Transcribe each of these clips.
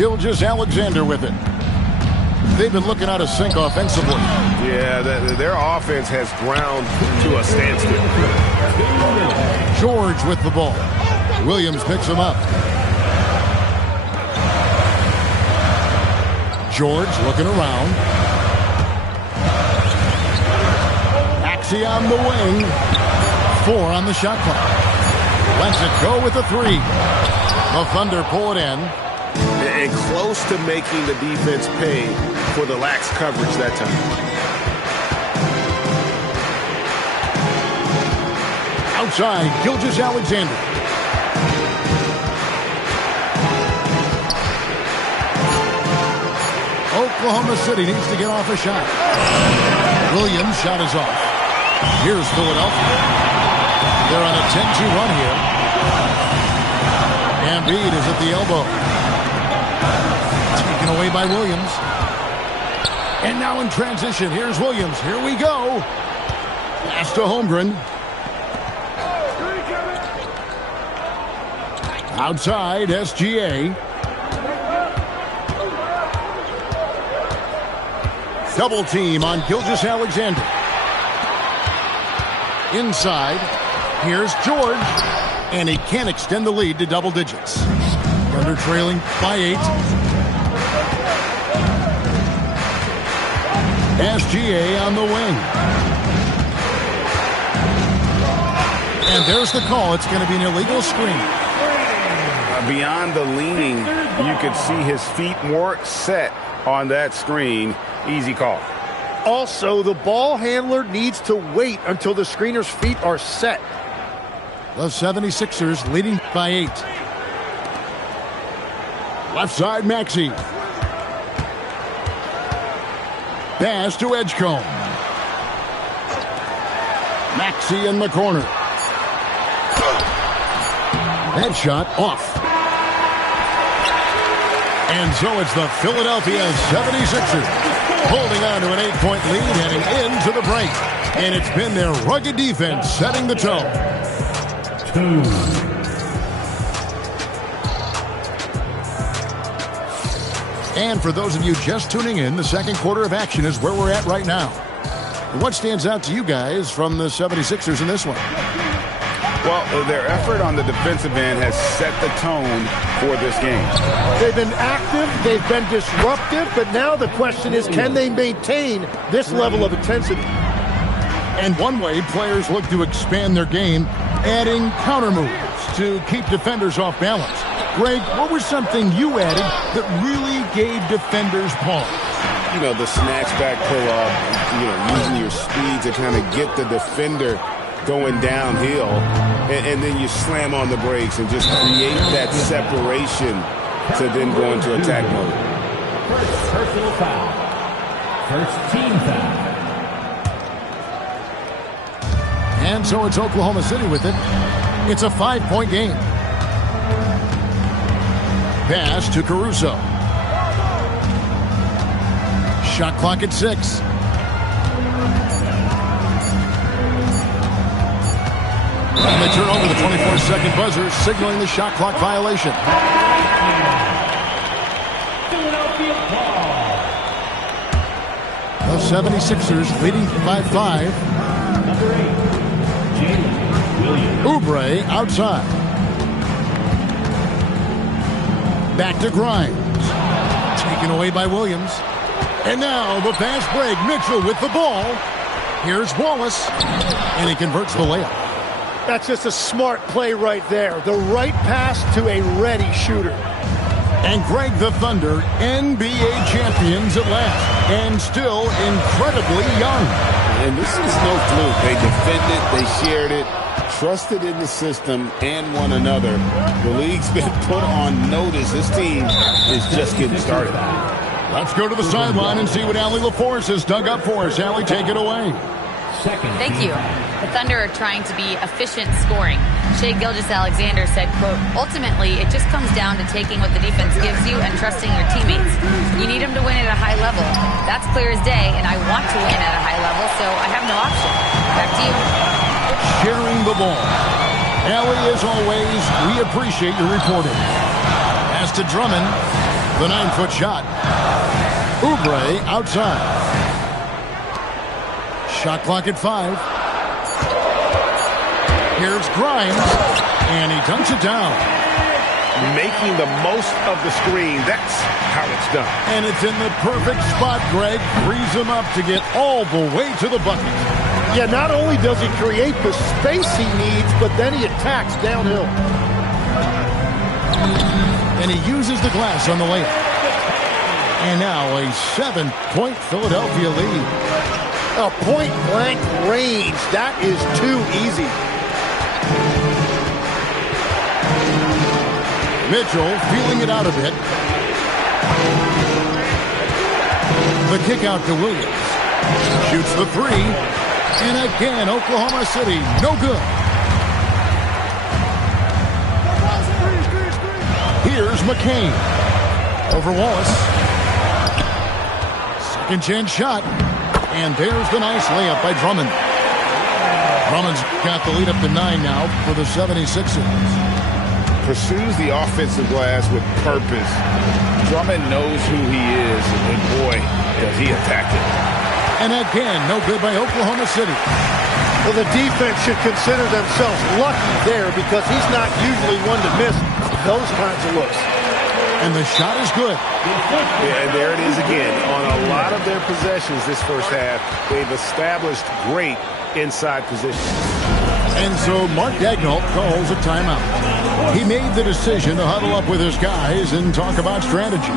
Gilgeous-Alexander with it. They've been looking out of sync offensively. Yeah, their offense has ground to a standstill. George with the ball. Williams picks him up. George looking around. Maxey on the wing. 4 on the shot clock. Lets it go with a 3. The Thunder pull it in. And close to making the defense pay for the lax coverage that time. Outside, Gilgeous-Alexander. Oklahoma City needs to get off a shot. Williams' shot is off. Here's Philadelphia. They're on a 10-2 run here. Embiid is at the elbow. Taken away by Williams. And now in transition, here's Williams. Here we go. Pass to Holmgren. Outside, SGA. Double team on Gilgeous-Alexander. Inside, here's George. And he can't extend the lead to double digits. Thunder trailing by 8. SGA on the wing. And there's the call. It's going to be an illegal screen. Beyond the leaning, you could see his feet weren't set on that screen. Easy call. Also, the ball handler needs to wait until the screener's feet are set. The 76ers leading by 8. Left side, Maxey. Pass to Edgecombe. Maxey in the corner. That shot off. And so it's the Philadelphia 76ers holding on to an 8-point lead heading into the break. And it's been their rugged defense setting the tone. 2. And for those of you just tuning in, the second quarter of action is where we're at right now. What stands out to you guys from the 76ers in this one? Well, their effort on the defensive end has set the tone for this game. They've been active, they've been disruptive, but now the question is, can they maintain this level of intensity? And one way players look to expand their game, adding counter moves to keep defenders off balance. Greg, what was something you added that really gave defenders pause? You know, the snatch back pull-up, using your speed to kind of get the defender going downhill, and then you slam on the brakes and just create that separation to then go into attack mode. First personal foul. First team foul. And so it's Oklahoma City with it. It's a 5-point game. Pass to Caruso. Shot clock at 6. And they turn over the 24-second buzzer, signaling the shot clock violation. Philadelphia ball. The 76ers leading by 5. Number 8, Jalen Williams. Oubre outside. Back to Grimes. Taken away by Williams. And now the fast break. Mitchell with the ball. Here's Wallace. And he converts the layup. That's just a smart play right there. The right pass to a ready shooter. And Greg, the Thunder, NBA champions at last. And still incredibly young. And this is no fluke. They defended, they shared it, trusted in the system and one another. The league's been put on notice. This team is just getting started. Let's go to the sideline and see what Allie LaForce has dug up for us. Allie, take it away. Thank you. The Thunder are trying to be efficient scoring. Shai Gilgeous-Alexander said, quote, ultimately, it just comes down to taking what the defense gives you and trusting your teammates. You need them to win at a high level. That's clear as day, and I want to win at a high level, so I have no option. Back to you. Sharing the ball. Allie, as always, we appreciate your reporting. Pass to Drummond. The 9-foot shot. Oubre outside. Shot clock at 5. Here's Grimes, and he dunks it down. Making the most of the screen. That's how it's done. And it's in the perfect spot, Greg. Frees him up to get all the way to the bucket. Yeah, not only does he create the space he needs, but then he attacks downhill. And he uses the glass on the layup. And now a 7-point Philadelphia lead. A point-blank range. That is too easy. Mitchell feeling it out a bit. The kick out to Williams. Shoots the 3. And again, Oklahoma City, no good. Here's McCain. Over Wallace. Second chance shot. And there's the nice layup by Drummond. Drummond's got the lead up to 9 now for the 76ers. Pursues the offensive glass with purpose. Drummond knows who he is, and boy, does he attack it. And again, no good by Oklahoma City. Well, the defense should consider themselves lucky there because he's not usually one to miss those kinds of looks. And the shot is good. Yeah, and there it is again. On a lot of their possessions this first half, they've established great inside position. And so Mark Daigneault calls a timeout. He made the decision to huddle up with his guys and talk about strategy.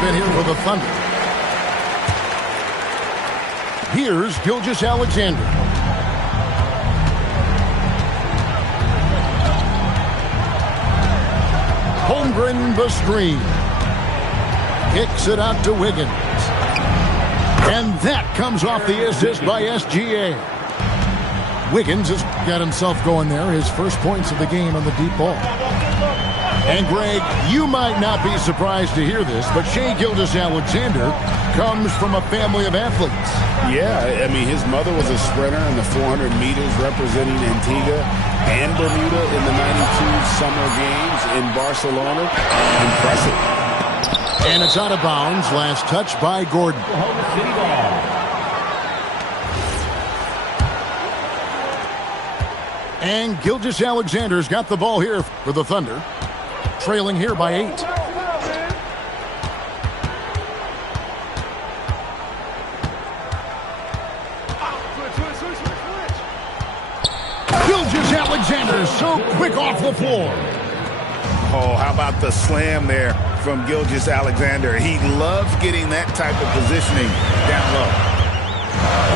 In here for the Thunder. Here's Gilgeous-Alexander. Holmgren the screen. Kicks it out to Wiggins. And that comes off the assist by SGA. Wiggins has got himself going there. His first points of the game on the deep ball. And, Greg, you might not be surprised to hear this, but Shai Gilgeous-Alexander comes from a family of athletes. Yeah, I mean, his mother was a sprinter in the 400 meters representing Antigua and Bermuda in the 92 Summer Games in Barcelona. Impressive. And it's out of bounds. Last touch by Gordon. And Gilgeous-Alexander's got the ball here for the Thunder. Trailing here by 8. Gilgeous-Alexander so quick off the floor. Oh, how about the slam there from Gilgeous-Alexander? He loves getting that type of positioning down low.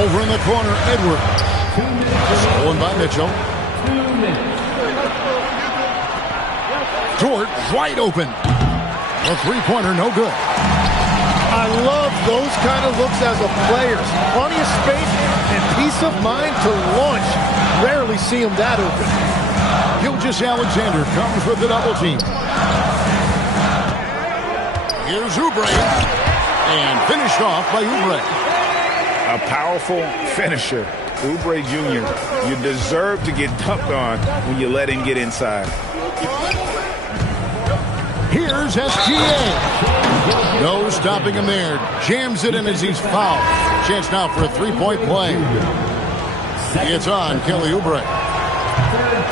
Over in the corner, Edwards. Stolen by Mitchell. Dort wide open. A three-pointer, no good. I love those kind of looks as a player. Plenty of space and peace of mind to launch. Rarely see him that open. Gilgeous-Alexander comes with the double team. Here's Oubre. And finished off by Oubre. A powerful finisher. Oubre Jr., you deserve to get dunked on when you let him get inside. Here's SGA. No stopping him there. Jams it in as he's fouled. Chance now for a three-point play. It's on Kelly Oubre.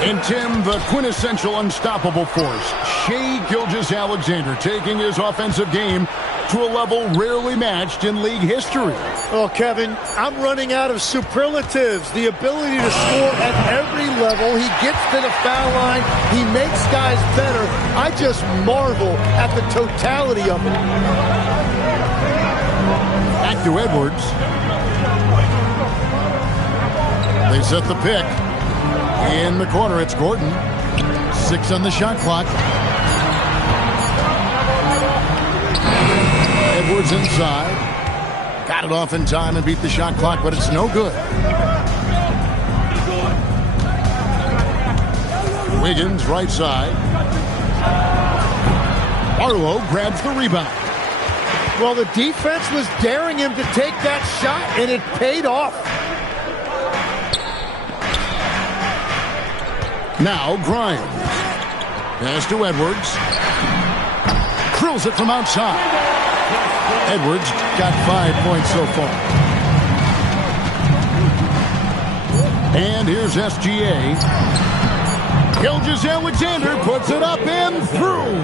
And Tim, the quintessential unstoppable force, Shai Gilgeous-Alexander taking his offensive game to a level rarely matched in league history. Oh, Kevin, I'm running out of superlatives. The ability to score at every level. He gets to the foul line. He makes guys better. I just marvel at the totality of it. Back to Edwards. They set the pick. In the corner, it's Gordon. 6 on the shot clock. Edwards inside. Got Got it off in time and beat the shot clock, but it's no good. Wiggins, right side. Barlow grabs the rebound. Well, the defense was daring him to take that shot, and it paid off. Now Grimes. Pass to Edwards. Drills it from outside. Edwards got 5 points so far. And here's SGA. Gilgeous-Alexander puts it up and through.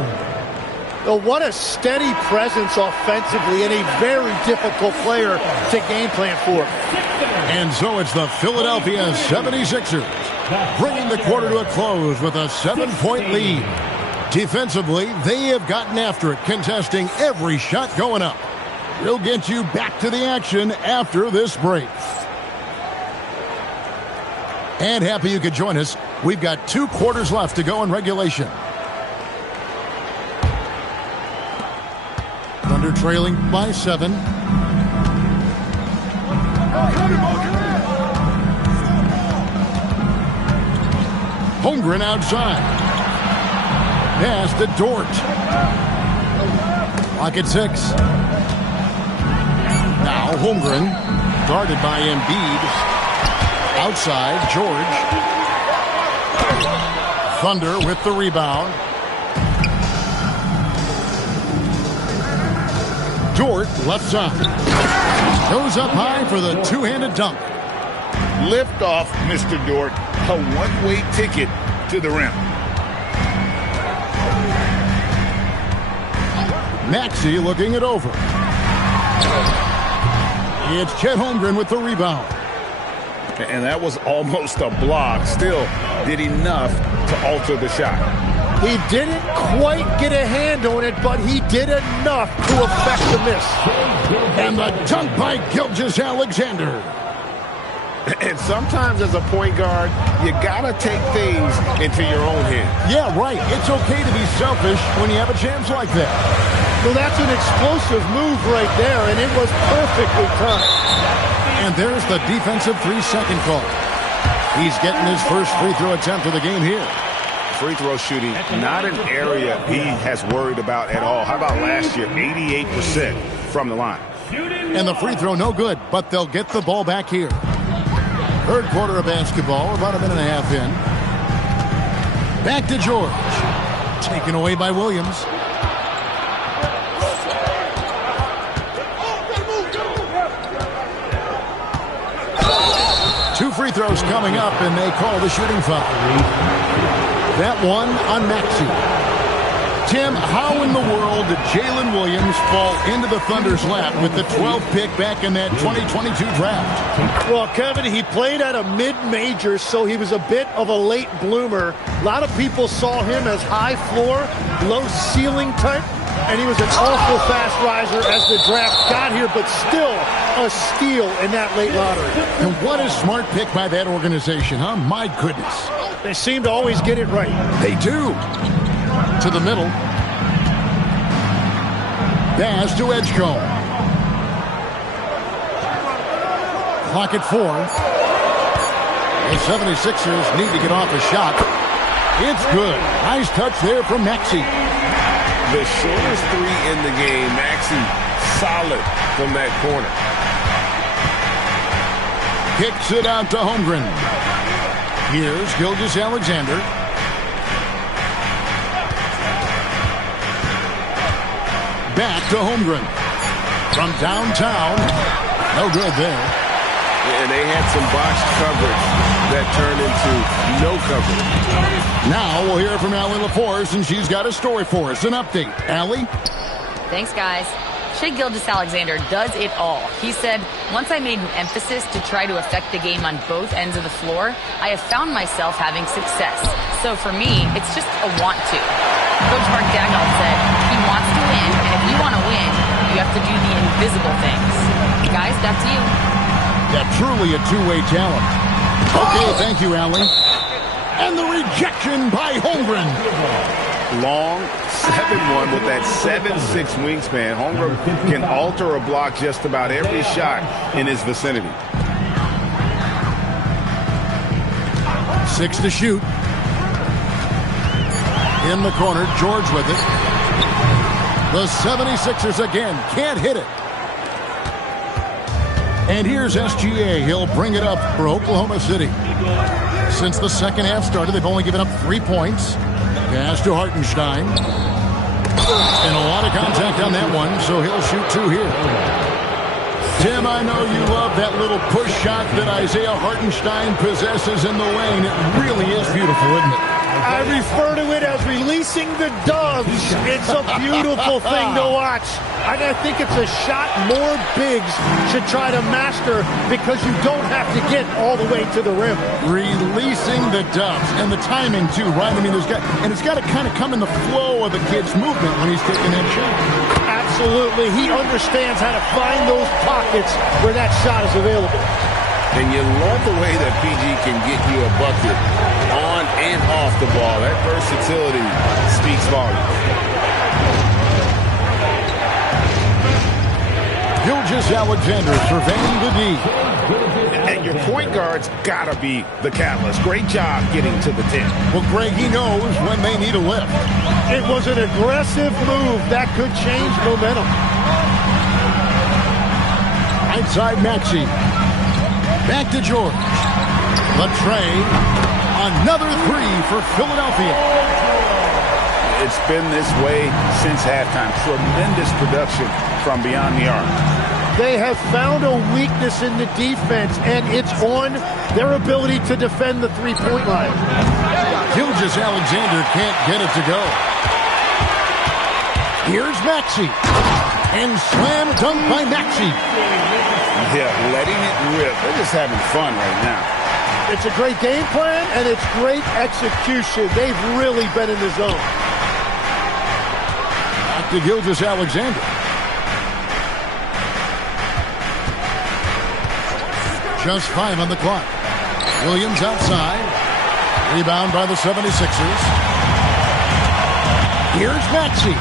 Oh, what a steady presence offensively and a very difficult player to game plan for. And so it's the Philadelphia 76ers bringing the quarter to a close with a 7-point lead. Defensively, they have gotten after it, contesting every shot going up. We'll get you back to the action after this break. And happy you could join us. We've got 2 quarters left to go in regulation. Thunder trailing by 7. Holmgren outside. Pass to Dort. Clock at 6. Now Holmgren, guarded by Embiid. Outside, George. Thunder with the rebound. Dort, left side. Goes up high for the two-handed dunk. Lift off, Mr. Dort. A one-way ticket to the rim. Maxey looking it over. It's Chet Holmgren with the rebound. And that was almost a block. Still did enough to alter the shot. He didn't quite get a hand on it, but he did enough to affect the miss. And the dunk by Gilgeous-Alexander. And sometimes as a point guard, you got to take things into your own hands. Yeah, right. It's okay to be selfish when you have a chance like that. Well, that's an explosive move right there, and it was perfectly timed. And there's the defensive 3-second call. He's getting his first free throw attempt of the game here. Free throw shooting, not an area he has worried about at all. How about last year, 88% from the line. And the free throw no good, but they'll get the ball back here. Third quarter of basketball, about a minute and a half in. Back to George. Taken away by Williams. Two free throws coming up, and they call the shooting foul. That one on Maxey. Tim, how in the world did Jalen Williams fall into the Thunder's lap with the 12th pick back in that 2022 draft? Well, Kevin, he played at a mid-major, so he was a bit of a late bloomer. A lot of people saw him as high floor, low ceiling type, and he was an awful fast riser as the draft got here, but still a steal in that late lottery. And what a smart pick by that organization, huh? My goodness. They seem to always get it right. They do. To the middle. Pass to Edgecombe. Clock at 4. The 76ers need to get off a shot. It's good. Nice touch there from Maxey. The shortest three in the game, Maxey solid from that corner. Kicks it out to Holmgren. Here's Gilgeous-Alexander. Back to Holmgren. From downtown. No good there. And they had some botched coverage that turned into no coverage. Now we'll hear from Allie LaForce, and she's got a story for us. An update. Allie? Thanks, guys. Shai Gilgeous-Alexander does it all. He said, once I made an emphasis to try to affect the game on both ends of the floor, I have found myself having success. So for me, it's just a want to. Coach Mark Daigneault said, he wants to win, and if you want to win, you have to do the invisible things. Guys, back to you. Yeah, truly a two-way talent. Okay, thank you, Allie. And the rejection by Holmgren. Long, 7'1" with that 7'6" wingspan. Holmgren can alter a block just about every shot in his vicinity. 6 to shoot. In the corner, George with it. The 76ers again can't hit it. And here's SGA. He'll bring it up for Oklahoma City. Since the second half started, they've only given up 3 points. Pass to Hartenstein. And a lot of contact on that one, so he'll shoot 2 here. Tim, I know you love that little push shot that Isaiah Hartenstein possesses in the lane. It really is beautiful, isn't it? I refer to it as releasing the doves. It's a beautiful thing to watch. And I think it's a shot more bigs should try to master because you don't have to get all the way to the rim. Releasing the doves. And the timing, too, right? I mean, it's got to kind of come in the flow of the kid's movement when he's taking that shot. Absolutely. He understands how to find those pockets where that shot is available. And you love the way that PG can get you a bucket on and off the ball. That versatility speaks volumes. Gilgeous-Alexander surveying the D. And your point guard's got to be the catalyst. Great job getting to the 10. Well, Greg, he knows when they need a lift. It was an aggressive move that could change momentum. Right side, Maxey. Back to George. Latrey. Another 3 for Philadelphia. It's been this way since halftime. Tremendous production from beyond the arc. They have found a weakness in the defense, and it's on their ability to defend the three-point line. Gilgeous-Alexander can't get it to go. Here's Maxey. And slam dunk by Maxey. Yeah, letting it rip. They're just having fun right now. It's a great game plan, and it's great execution. They've really been in the zone. Back to Gilgeous-Alexander. Just 5 on the clock. Williams outside. Rebound by the 76ers. Here's Maxey.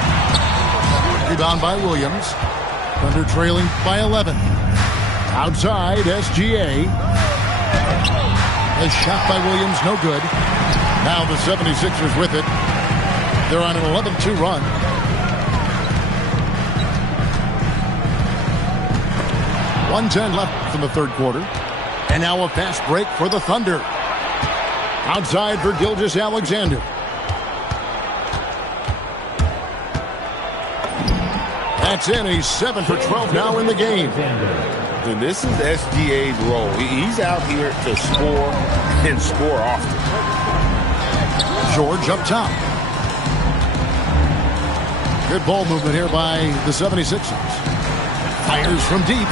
Rebound by Williams. Thunder trailing by 11. Outside, SGA. A shot by Williams, no good. Now the 76ers with it. They're on an 11-2 run. .110 left from the third quarter. And now a fast break for the Thunder. Outside for Gilgeous-Alexander. That's in. He's 7 for 12 now in the game. And this is SGA's role. He's out here to score and score often. George up top. Good ball movement here by the 76ers. Fires from deep.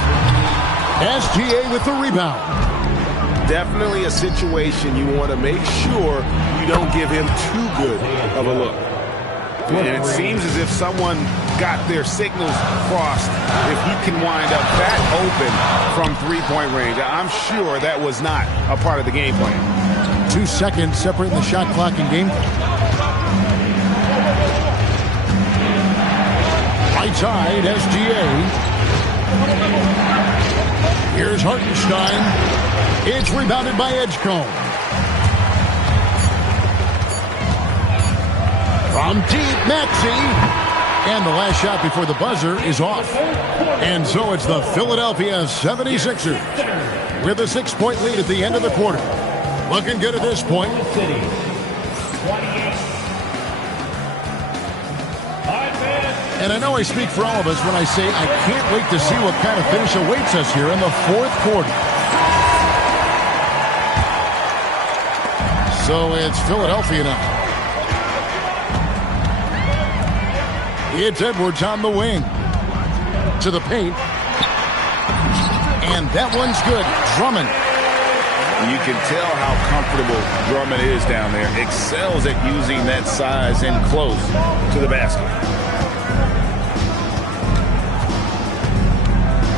SGA with the rebound. Definitely a situation you want to make sure you don't give him too good of a look. And it seems as if someone got their signals crossed if he can wind up that open from three-point range. I'm sure that was not a part of the game plan. 2 seconds separating the shot clock and game clock. Right side, SGA. Here's Hartenstein. It's rebounded by Edgecombe. From deep, Maxey. And the last shot before the buzzer is off. And so it's the Philadelphia 76ers with a 6-point lead at the end of the quarter. Looking good at this point. And I know I speak for all of us when I say I can't wait to see what kind of finish awaits us here in the fourth quarter. So it's Philadelphia now. It's Edwards on the wing. To the paint. And that one's good. Drummond. You can tell how comfortable Drummond is down there. Excels at using that size in close to the basket.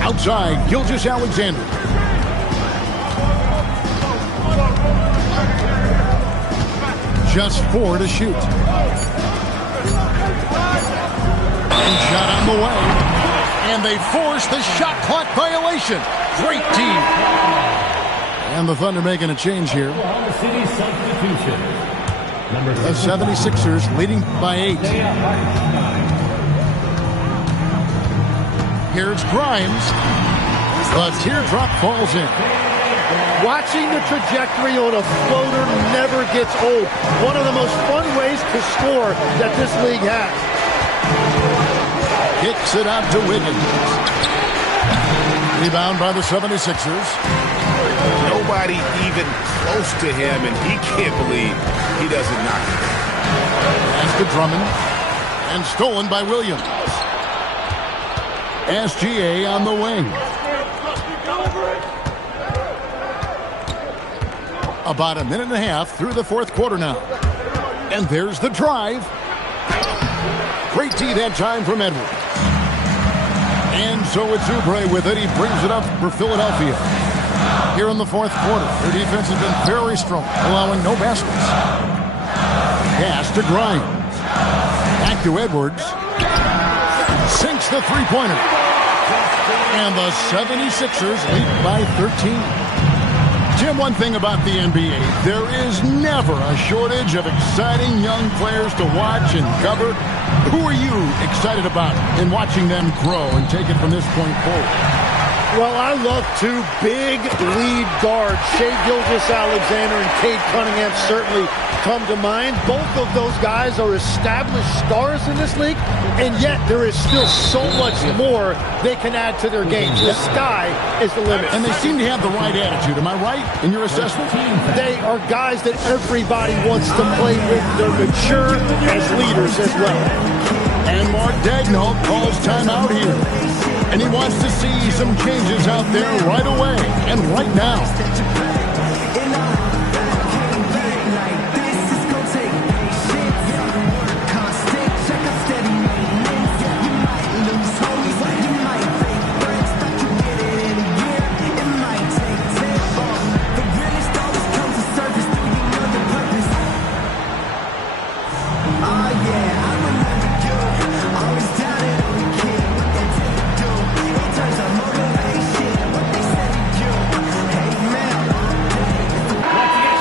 Outside, Gilgeous-Alexander. Just 4 to shoot. And shot on the way. And they force the shot clock violation. Great team. And the Thunder making a change here. Oklahoma City substitution. The 76ers leading by 8. Here's Grimes. The teardrop falls in. Watching the trajectory on a floater never gets old. One of the most fun ways to score that this league has. Kicks it out to Wiggins. Rebound by the 76ers. Nobody even close to him, and he can't believe he doesn't knock it. Pass to Drummond. And stolen by Williams. SGA on the wing. About a minute and a half through the fourth quarter now. And there's the drive. Great D that time from Edwards. And so it's Oubre with it. He brings it up for Philadelphia. Here in the fourth quarter, their defense has been very strong, allowing no baskets. Pass to Grimes. Back to Edwards. Sinks the three-pointer. And the 76ers lead by 13. Jim, one thing about the NBA, there is never a shortage of exciting young players to watch and cover. Who are you excited about in watching them grow and take it from this point forward? Well, I love two big lead guards. Shai Gilgeous-Alexander and Cade Cunningham certainly come to mind. Both of those guys are established stars in this league, and yet there is still so much more they can add to their games. The sky is the limit. And they seem to have the right attitude. Am I right in your assessment? They are guys that everybody wants to play with. They're mature as leaders as well. And Mark Daigneault calls timeout here. And he wants to see some changes out there right away and right now.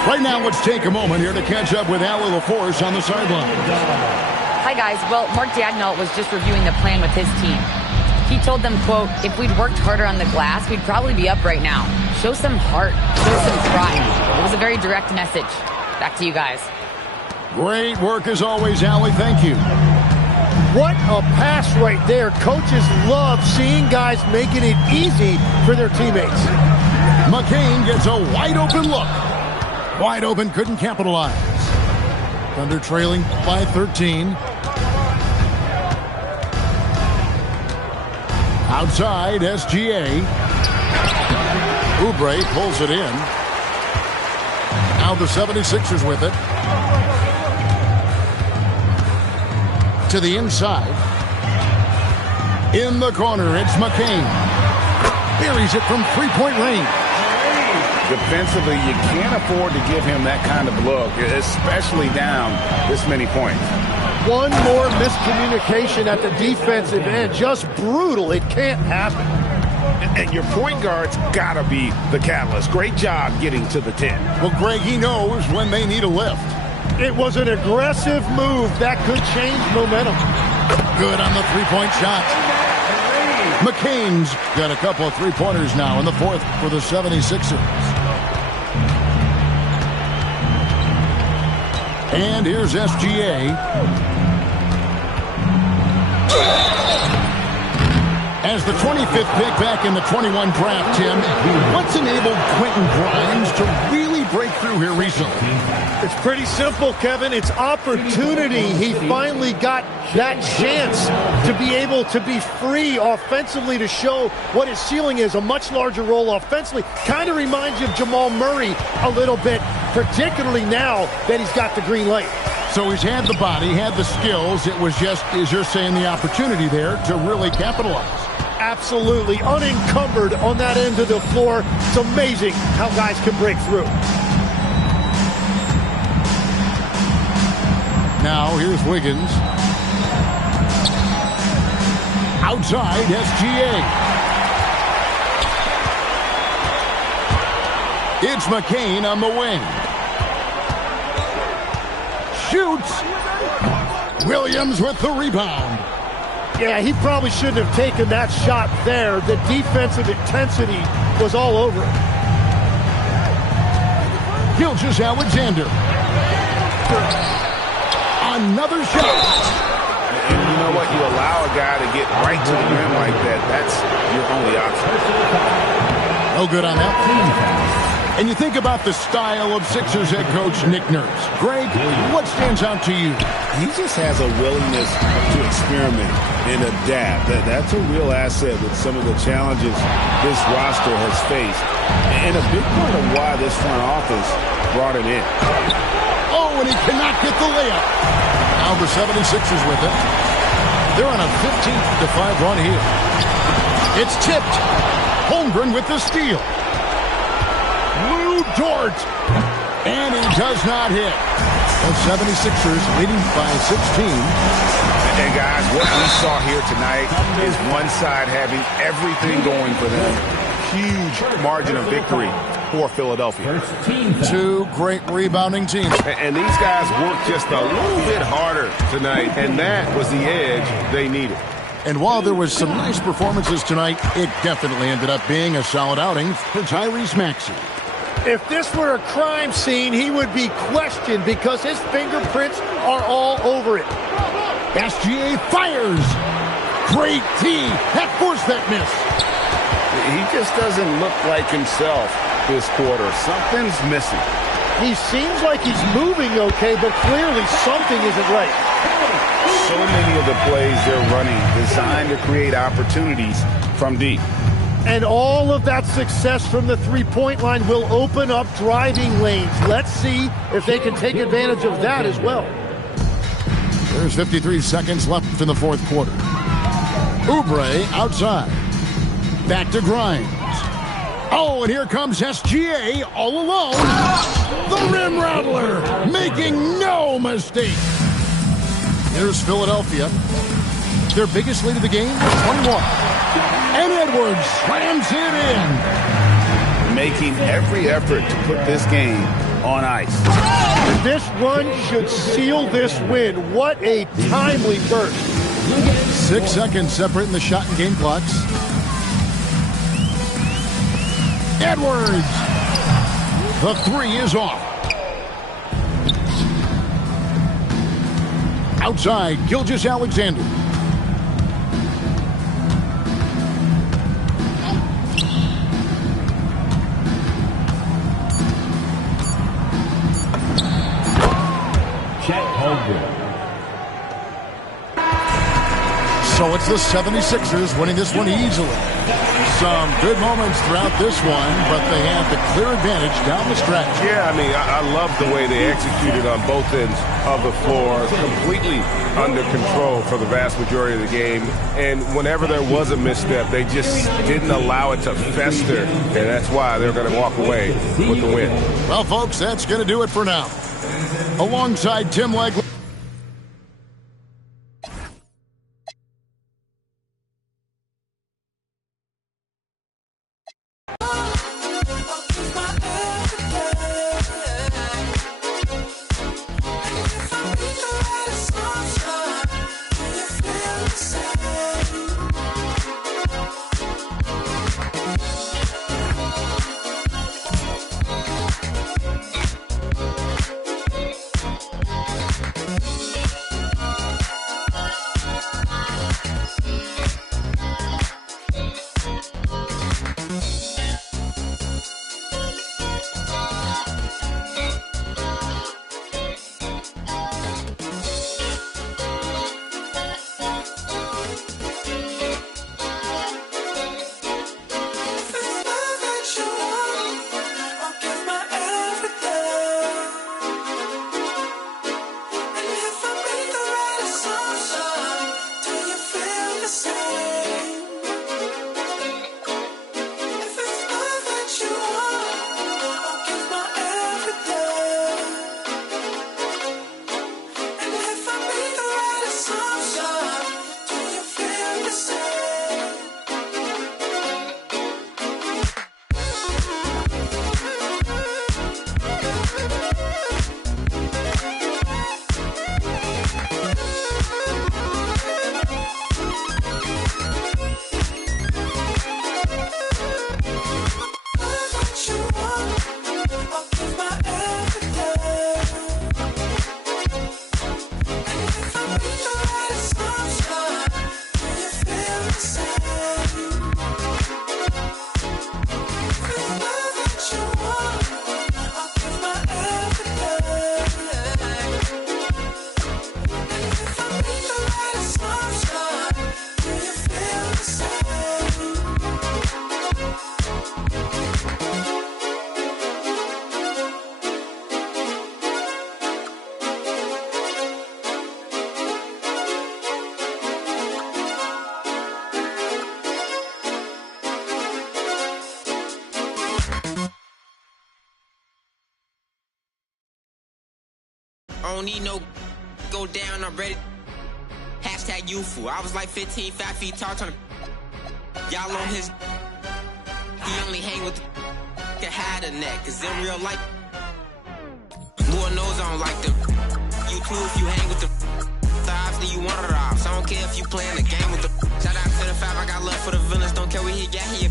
Right now, let's take a moment here to catch up with Allie LaForce on the sideline. Hi, guys. Well, Mark Daigneault was just reviewing the plan with his team. He told them, quote, if we'd worked harder on the glass, we'd probably be up right now. Show some heart. Show some pride. It was a very direct message. Back to you guys. Great work as always, Allie. Thank you. What a pass right there. Coaches love seeing guys making it easy for their teammates. McCain gets a wide-open look. Wide open, couldn't capitalize. Thunder trailing by 13. Outside, SGA. Oubre pulls it in. Now the 76ers with it. To the inside. In the corner, it's McCain. Buries it from three-point range. Defensively, you can't afford to give him that kind of look, especially down this many points. One more miscommunication at the defensive end. Just brutal. It can't happen. And your point guard's got to be the catalyst. Great job getting to the 10. Well, Greg, he knows when they need a lift. It was an aggressive move that could change momentum. Good on the three-point shot. McCain's got a couple of three-pointers now in the fourth for the 76ers. And here's SGA. As the 25th pick back in the 21 draft, Tim, what's enabled Quentin Grimes to really break through here recently? It's pretty simple, Kevin. It's opportunity. He finally got that chance to be able to be free offensively to show what his ceiling is. A much larger role offensively. Kind of reminds you of Jamal Murray a little bit, particularly now that he's got the green light. So he's had the body, had the skills. It was just, as you're saying, the opportunity there to really capitalize. Absolutely unencumbered on that end of the floor. It's amazing how guys can break through. Now here's Wiggins. Outside SGA. It's McCain on the wing. Shoots. Williams with the rebound. Yeah, he probably shouldn't have taken that shot there. The defensive intensity was all over it. Gilgeous-Alexander. Another shot. And you know what? You allow a guy to get right to the rim like that. That's your only option. No good on that. And you think about the style of Sixers head coach Nick Nurse. Greg, what stands out to you? He just has a willingness to experiment and adapt. That's a real asset with some of the challenges this roster has faced. And a big part of why this front office brought it in. Oh, and he cannot get the layup. Now the 76ers with it. They're on a 15-5 run here. It's tipped. Holmgren with the steal. Lou Dort. And he does not hit. The 76ers leading by 16. And guys, what we saw here tonight is one side having everything going for them. Huge margin of victory for Philadelphia. Two great rebounding teams. And these guys worked just a little bit harder tonight, and that was the edge they needed. And while there was some nice performances tonight, it definitely ended up being a solid outing for Tyrese Maxey. If this were a crime scene, he would be questioned because his fingerprints are all over it. SGA fires. Great tee. That forced that miss. He just doesn't look like himself this quarter. Something's missing. He seems like he's moving okay, but clearly something isn't right. So many of the plays they're running designed to create opportunities from deep. And all of that success from the three-point line will open up driving lanes. Let's see if they can take advantage of that as well. There's 53 seconds left in the fourth quarter. Oubre outside. Back to Grimes. Oh, and here comes SGA all alone. The rim rattler, making no mistake. Here's Philadelphia. Their biggest lead of the game, 21. And Edwards slams it in. Making every effort to put this game on ice. This run should seal this win. What a timely burst. 6 seconds separating the shot and game clocks. Edwards. The three is off. Outside, Gilgeous-Alexander. Chet Holmgren. So it's the 76ers winning this one easily. Some good moments throughout this one, but they had the clear advantage down the stretch. Yeah, I mean, I love the way they executed on both ends of the floor. Completely under control for the vast majority of the game. And whenever there was a misstep, they just didn't allow it to fester. And that's why they're going to walk away with the win. Well, folks, that's going to do it for now. Alongside Tim Legler. the same. I don't need no go down, I'm ready. Hashtag youthful. I was like 15, 5 feet tall, trying to y'all on his. He only hang with the can hide a neck, cause in real life, Lord knows I don't like them. You too if you hang with the thighs, then you one of the ops. I don't care if you playing the game with the. Shout out to the 5, I got love for the villains, don't care where he got here.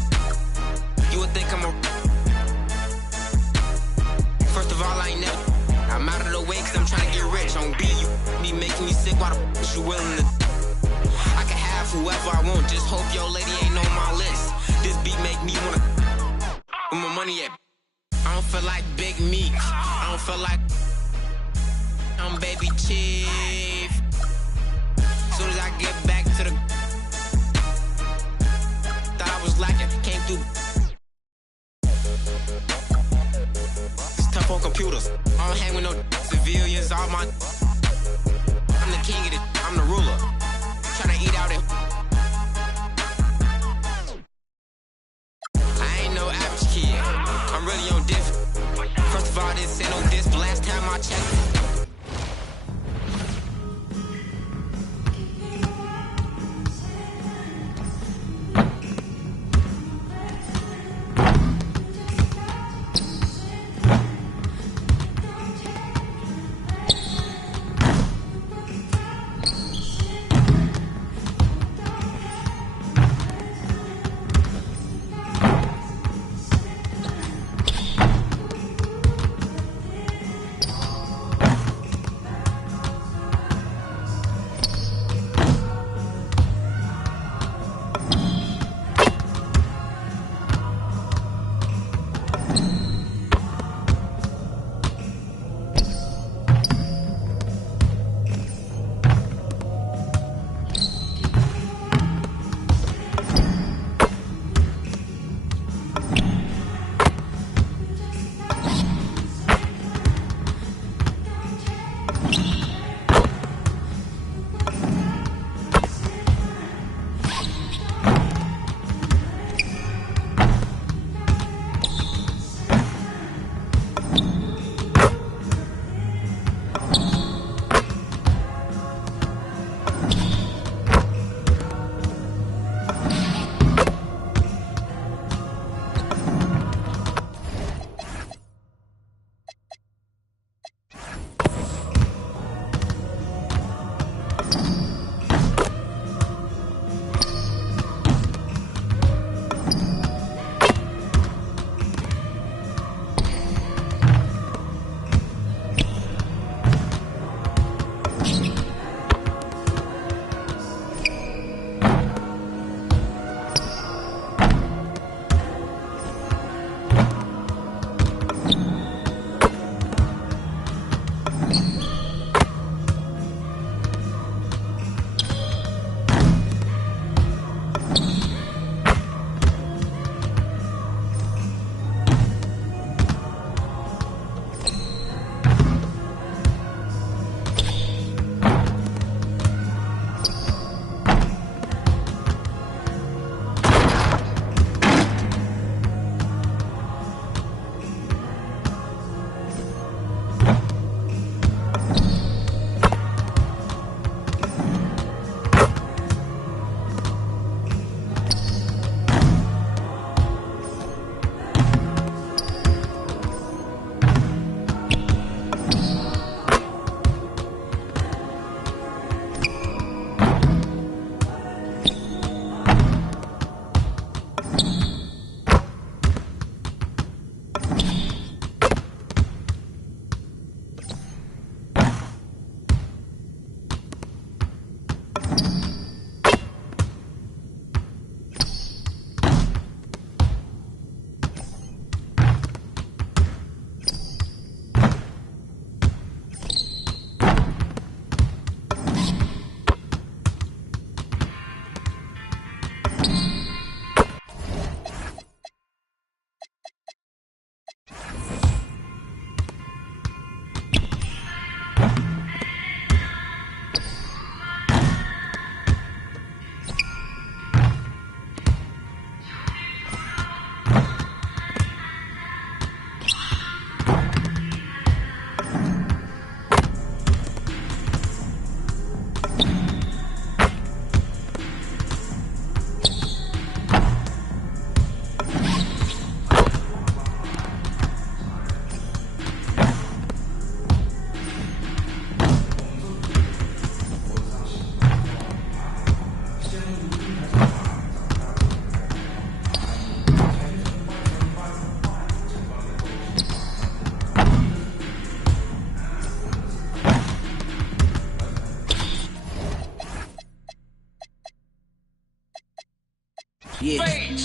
You would think I'm a. First of all, I ain't never. I'm out of the way cause I'm trying to get rich. On B, you be making me sick, why the f you willing to. I can have whoever I want, just hope your lady ain't on my list. This beat make me wanna. Where my money at? I don't feel like Big Meek. I don't feel like I'm Baby Chief. Soon as I get back to the. Thought I was lacking, came through. It's tough on computers. I don't hang with no civilians. All my. I'm the king of it. I'm the ruler. Tryna eat out it. I ain't no average kid. I'm really on diff. First of all, this ain't no diss. The last time I checked.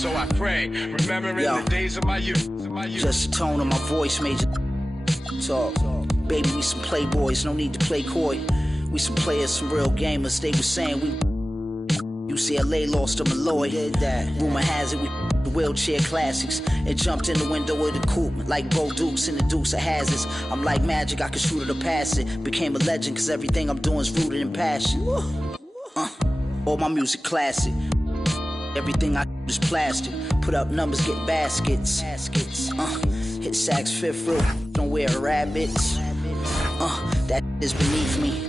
so I pray. Remembering the days of my youth. Just the tone of my voice made you talk. Baby, we some playboys, no need to play coy. We some players, some real gamers. They was saying we UCLA lost to Malloy. Did that. Rumor has it we the wheelchair classics and jumped in the window of the coupe like Bo Dukes in the Dukes of Hazzards. I'm like magic, I can shoot it or pass it. Became a legend cause everything I'm doing is rooted in passion. All my music classic. Everything I is plastic. Put up numbers, get baskets. Hit sacks, fifth row. Don't wear rabbits. That is beneath me.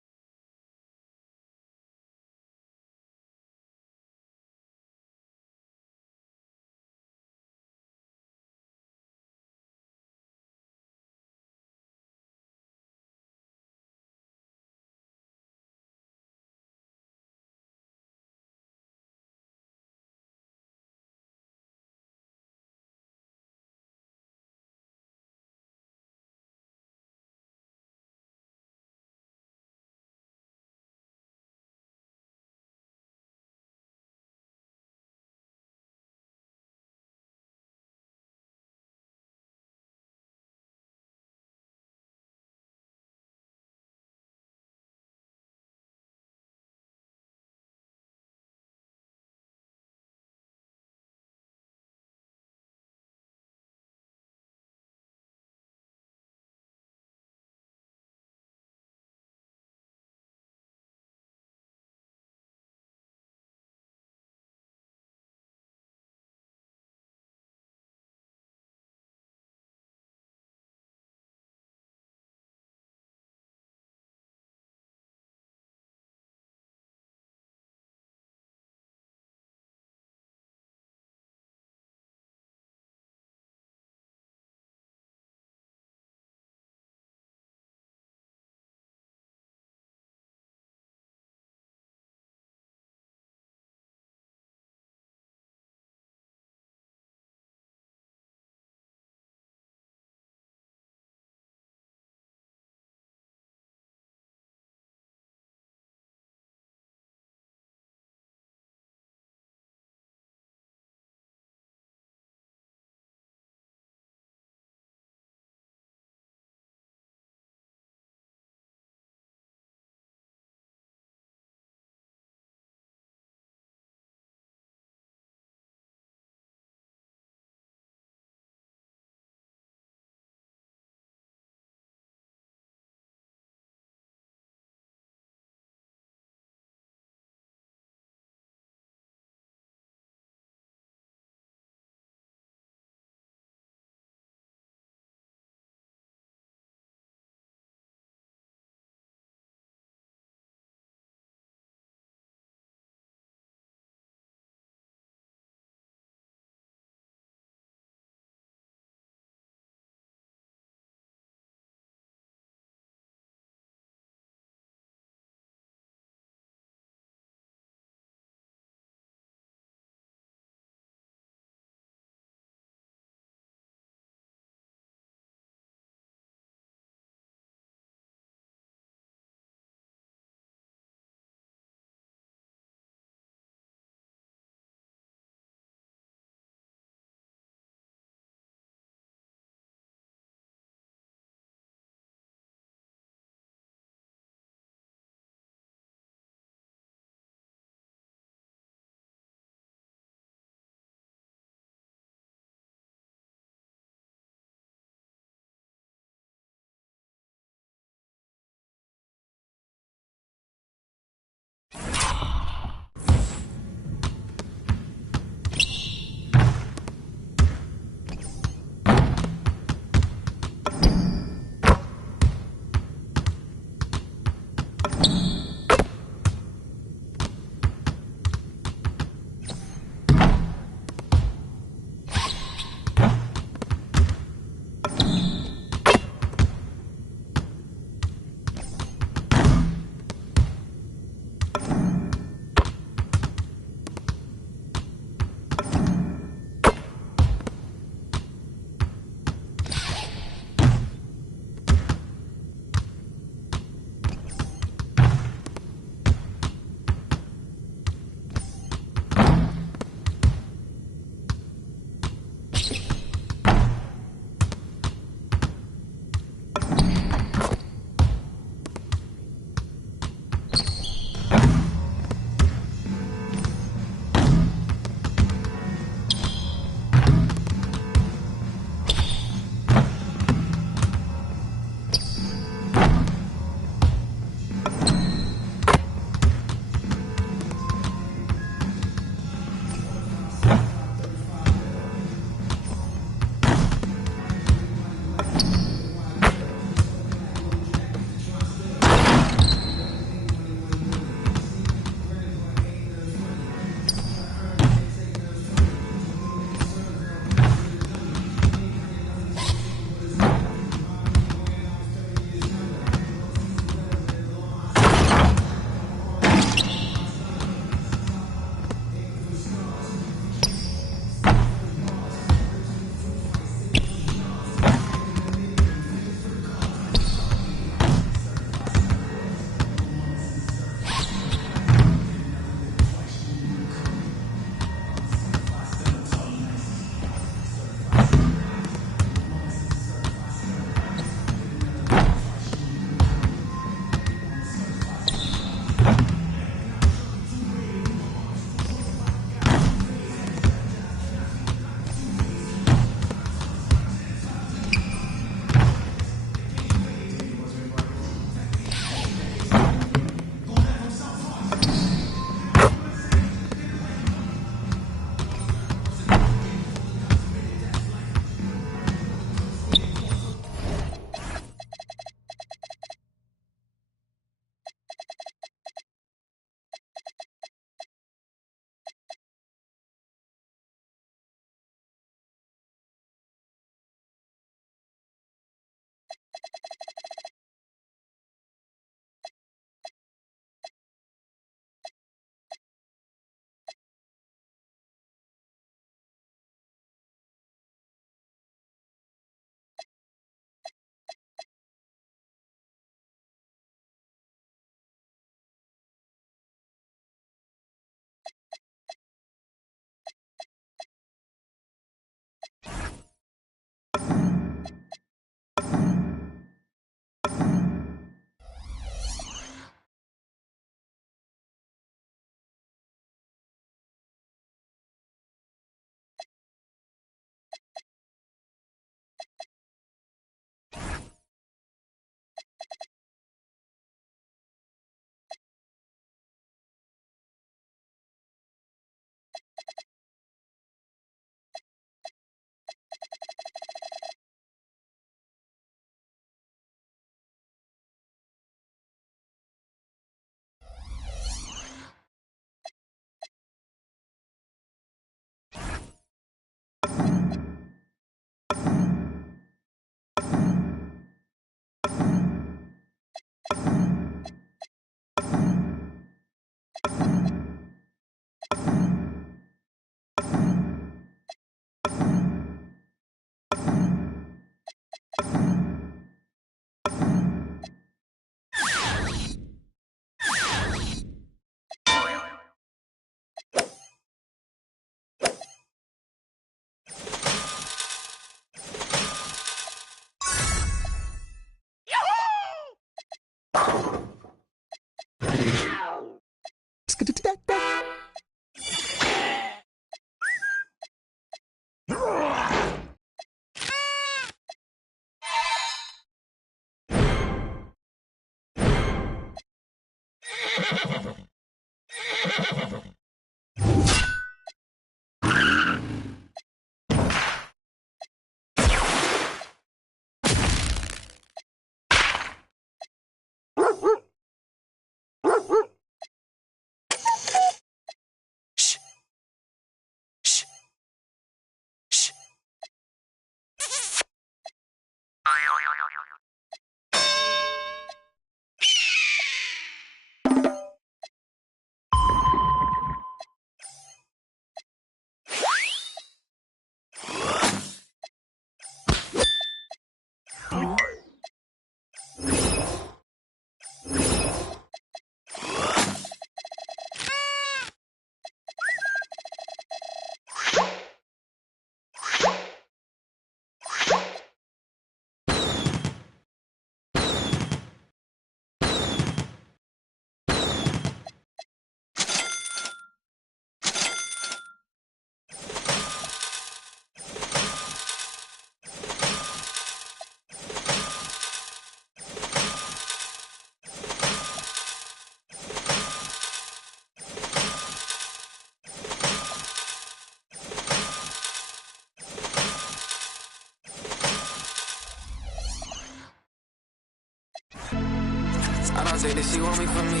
I don't think that she want me for me.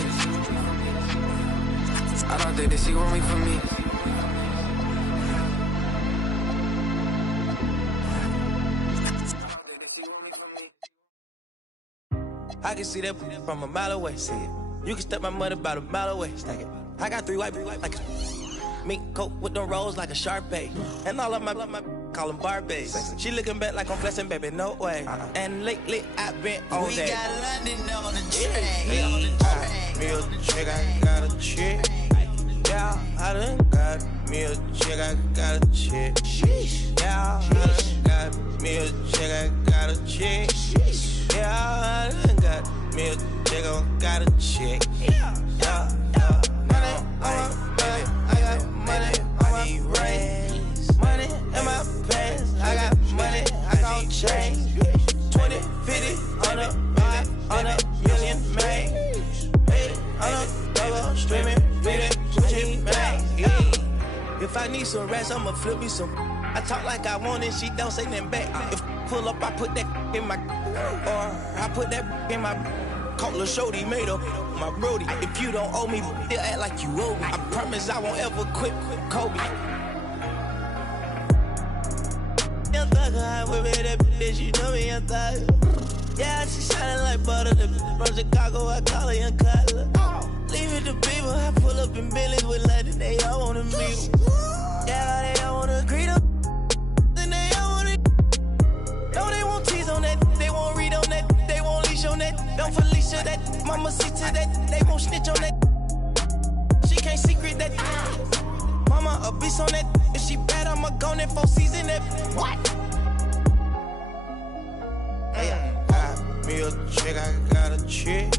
I don't think that she want me for me. I can see that from a mile away. See it. You can step my money about a mile away. Stack it. I got 3 white like a mink coat with them rolls like a Sharpay. And all of my call them Barbies. She looking back like I'm flexing, baby, no way. And lately I've been on that. We got London on the train. Me a chick, I got a chick. Yeah, I done got me a chick, I got a chick. Yeah, I done got me a chick, I got a chick. Yeah, I done got me a chick, I got a chick. Yeah, money on my back, I got money on my brains. Money in my pants, I got money, I gon' change. 20, 50, on a million, man. 80, on a double, streaming, reading, Gucci, man. If I need some rest, I'ma flip me some. I talk like I want it, she don't say nothing back. If pull up, I put that in my, or I put that in my. Call a shorty, made up my brody. If you don't owe me, they'll act like you owe me. I promise I won't ever quit Kobe. Young thug, I with me that bitch, you know me, young thug. Yeah, she shining like butter. From Chicago, I call her Young Cutler. Leave it to people. I pull up in Billy's with London. They all wanna meet. Yeah, they all wanna greet them. Then they all wanna. No, they won't tease on that. They won't read on that. They won't leash on that. Don't Felicia that. Mama see to that. They won't snitch on that. She can't secret that. Mama a beast on that. If she bad, I'ma go in 4 season that. What? Got me a chick, I got a chick.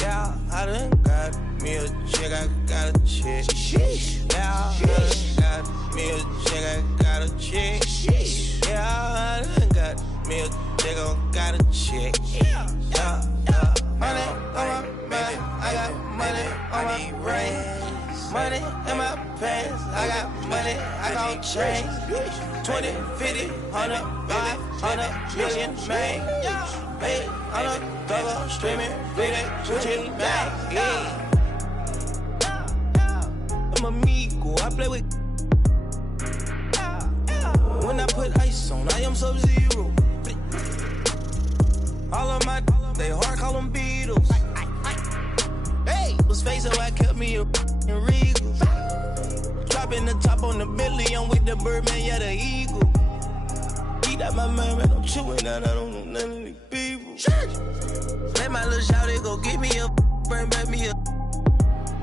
Yeah, I done got me a chick, I got a chick. Yeah, I done got me a chick, I got a chick. Yeah, I done got me a chick, I got a chick. Yeah. Money on my mind, I got money on my brain. Money in my pants, I got money, I got change. 20, 50, 100, 500 million, man. Hey, I'm a double streaming, bleeding, switching back. I'm amigo, I play with. When I put ice on, I am Sub-Zero. All of my, they hard call them Beatles. Hey, was face so I kept me a Regal. Dropping the top on the Billy, I'm with the Birdman, yeah, the Eagle. Eat out my man, man, I'm chewing out, I don't know none of these people. Let my little shawty go get me a burn back me a.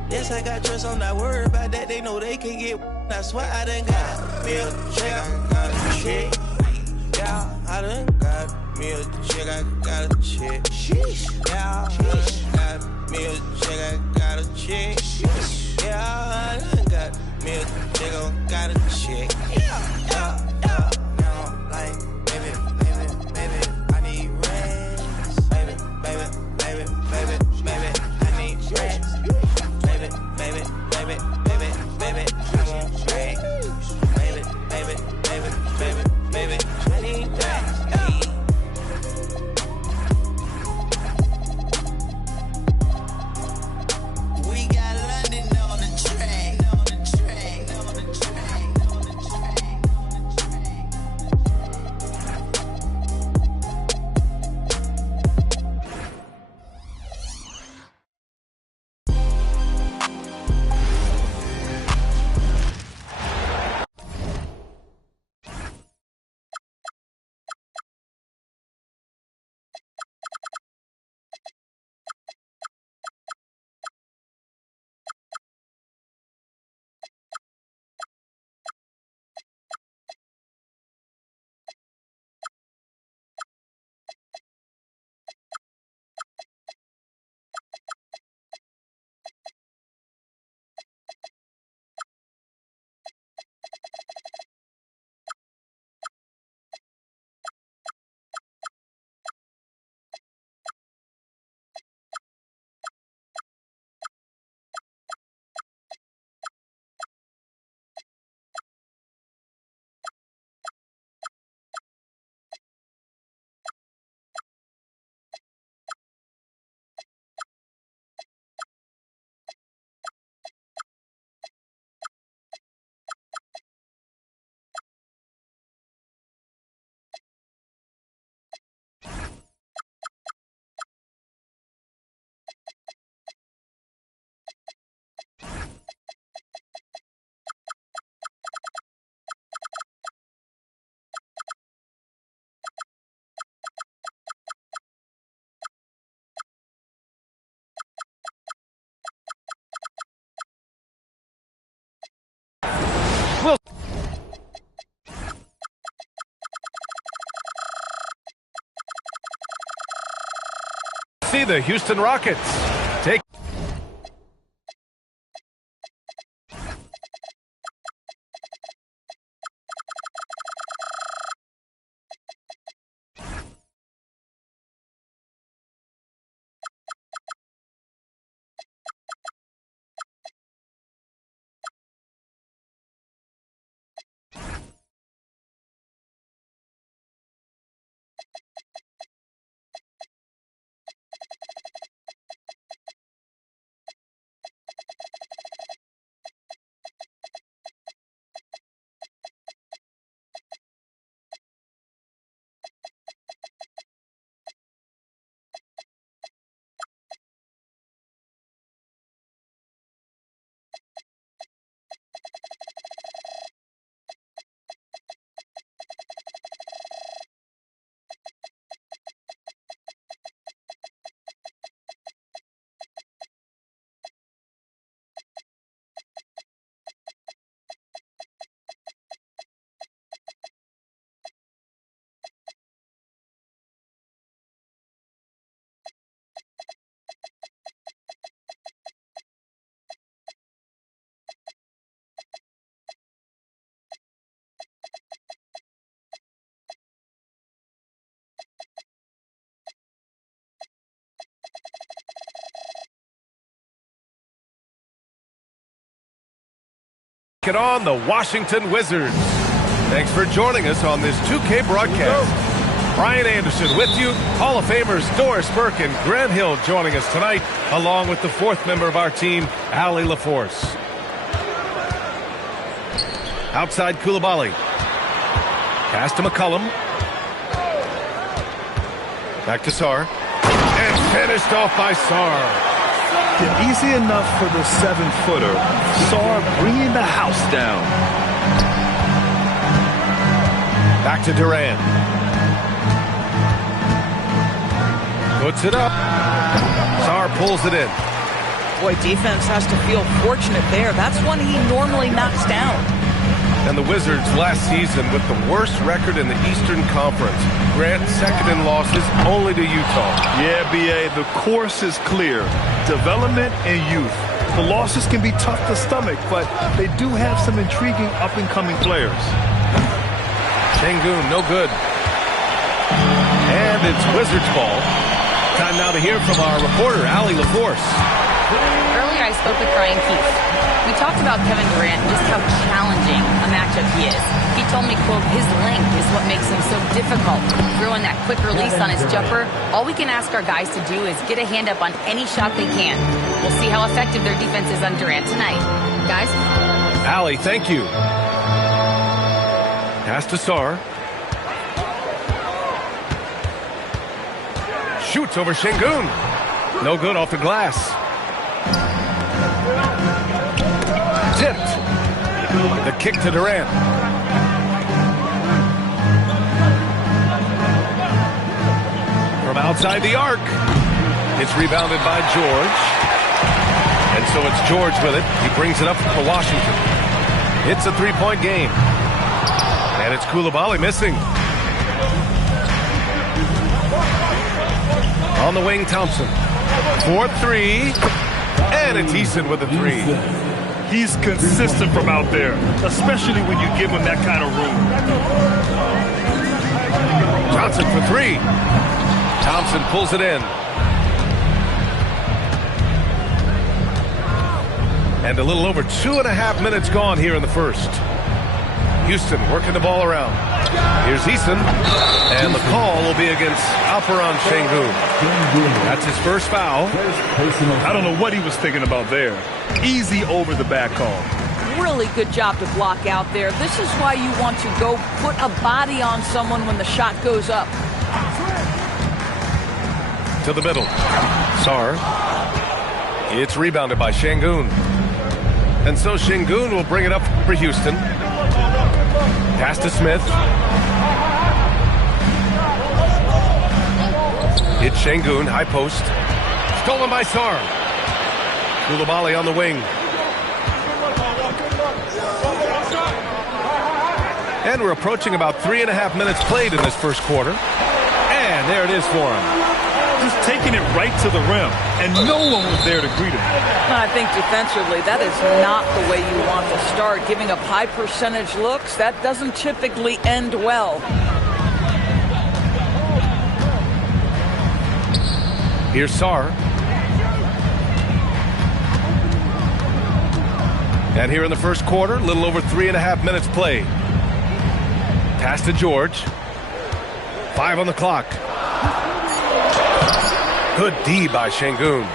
Yes, I got trust, I'm not worried about that, they know they can get. That's why I done got me a check, I got a chick. Yeah, I done got me a chick, I got a chick. Yeah, I done got me a chick, I got a chick. Yeah, I done got me a chick, I got a chick. Yeah. Now, like, baby, I need rest. Baby, I need rest. Baby, I want rest. Baby, I need rest. We got London on the track. See the Houston Rockets take taking on the Washington Wizards. Thanks for joining us on this 2K broadcast. Brian Anderson with you, Hall of Famers Doris Burke and Grant Hill joining us tonight, along with the fourth member of our team, Allie LaForce. Outside Coulibaly. Pass to McCollum. Back to Sarr. And finished off by Sarr. Yeah, easy enough for the 7-footer. Sarr bringing the house down. Back to Durant. Puts it up. Sarr pulls it in. Boy, defense has to feel fortunate there. That's one he normally knocks down. And the Wizards last season with the worst record in the Eastern Conference. Grant second in losses only to Utah. Yeah, B.A., the course is clear. Development and youth. The losses can be tough to stomach, but they do have some intriguing up-and-coming players. Sengun, no good. And it's Wizards ball. Time now to hear from our reporter, Allie LaForce. Earlier I spoke with Brian Keefe. We talked about Kevin Durant and just how challenging a matchup he is. He told me, quote, his length is what makes him so difficult. Throwing that quick release on his jumper, all we can ask our guys to do is get a hand up on any shot they can. We'll see how effective their defense is on Durant tonight. Guys? Allie, thank you. Pass to Sarr. Shoots over Sengun. No good off the glass. Tipped. The kick to Durant. From outside the arc. It's rebounded by George. And so it's George with it. He brings it up for Washington. It's a three-point game. And it's Coulibaly missing. On the wing, Thompson. 4-3. And it's Eason with a three. He's consistent from out there, especially when you give him that kind of room. Johnson for three. Thompson pulls it in. And a little over 2.5 minutes gone here in the first. Houston working the ball around. Here's Eason. And the call will be against Alperen Sengun. That's his first foul. I don't know what he was thinking about there. Easy over the back call. Really good job to block out there. This is why you want to go put a body on someone when the shot goes up. To the middle. Sarr. It's rebounded by Sengun. And so Sengun will bring it up for Houston. Pass to Smith. It's Sengun, high post. Stolen by Sarr. Coulibaly on the wing. And we're approaching about 3.5 minutes played in this first quarter. And there it is for him. Just taking it right to the rim, and no one was there to greet him. I think defensively, that is not the way you want to start. Giving up high percentage looks, that doesn't typically end well. Here's Sarr. And here in the first quarter, a little over 3.5 minutes played. Pass to George. 5 on the clock. Good D by Sengun.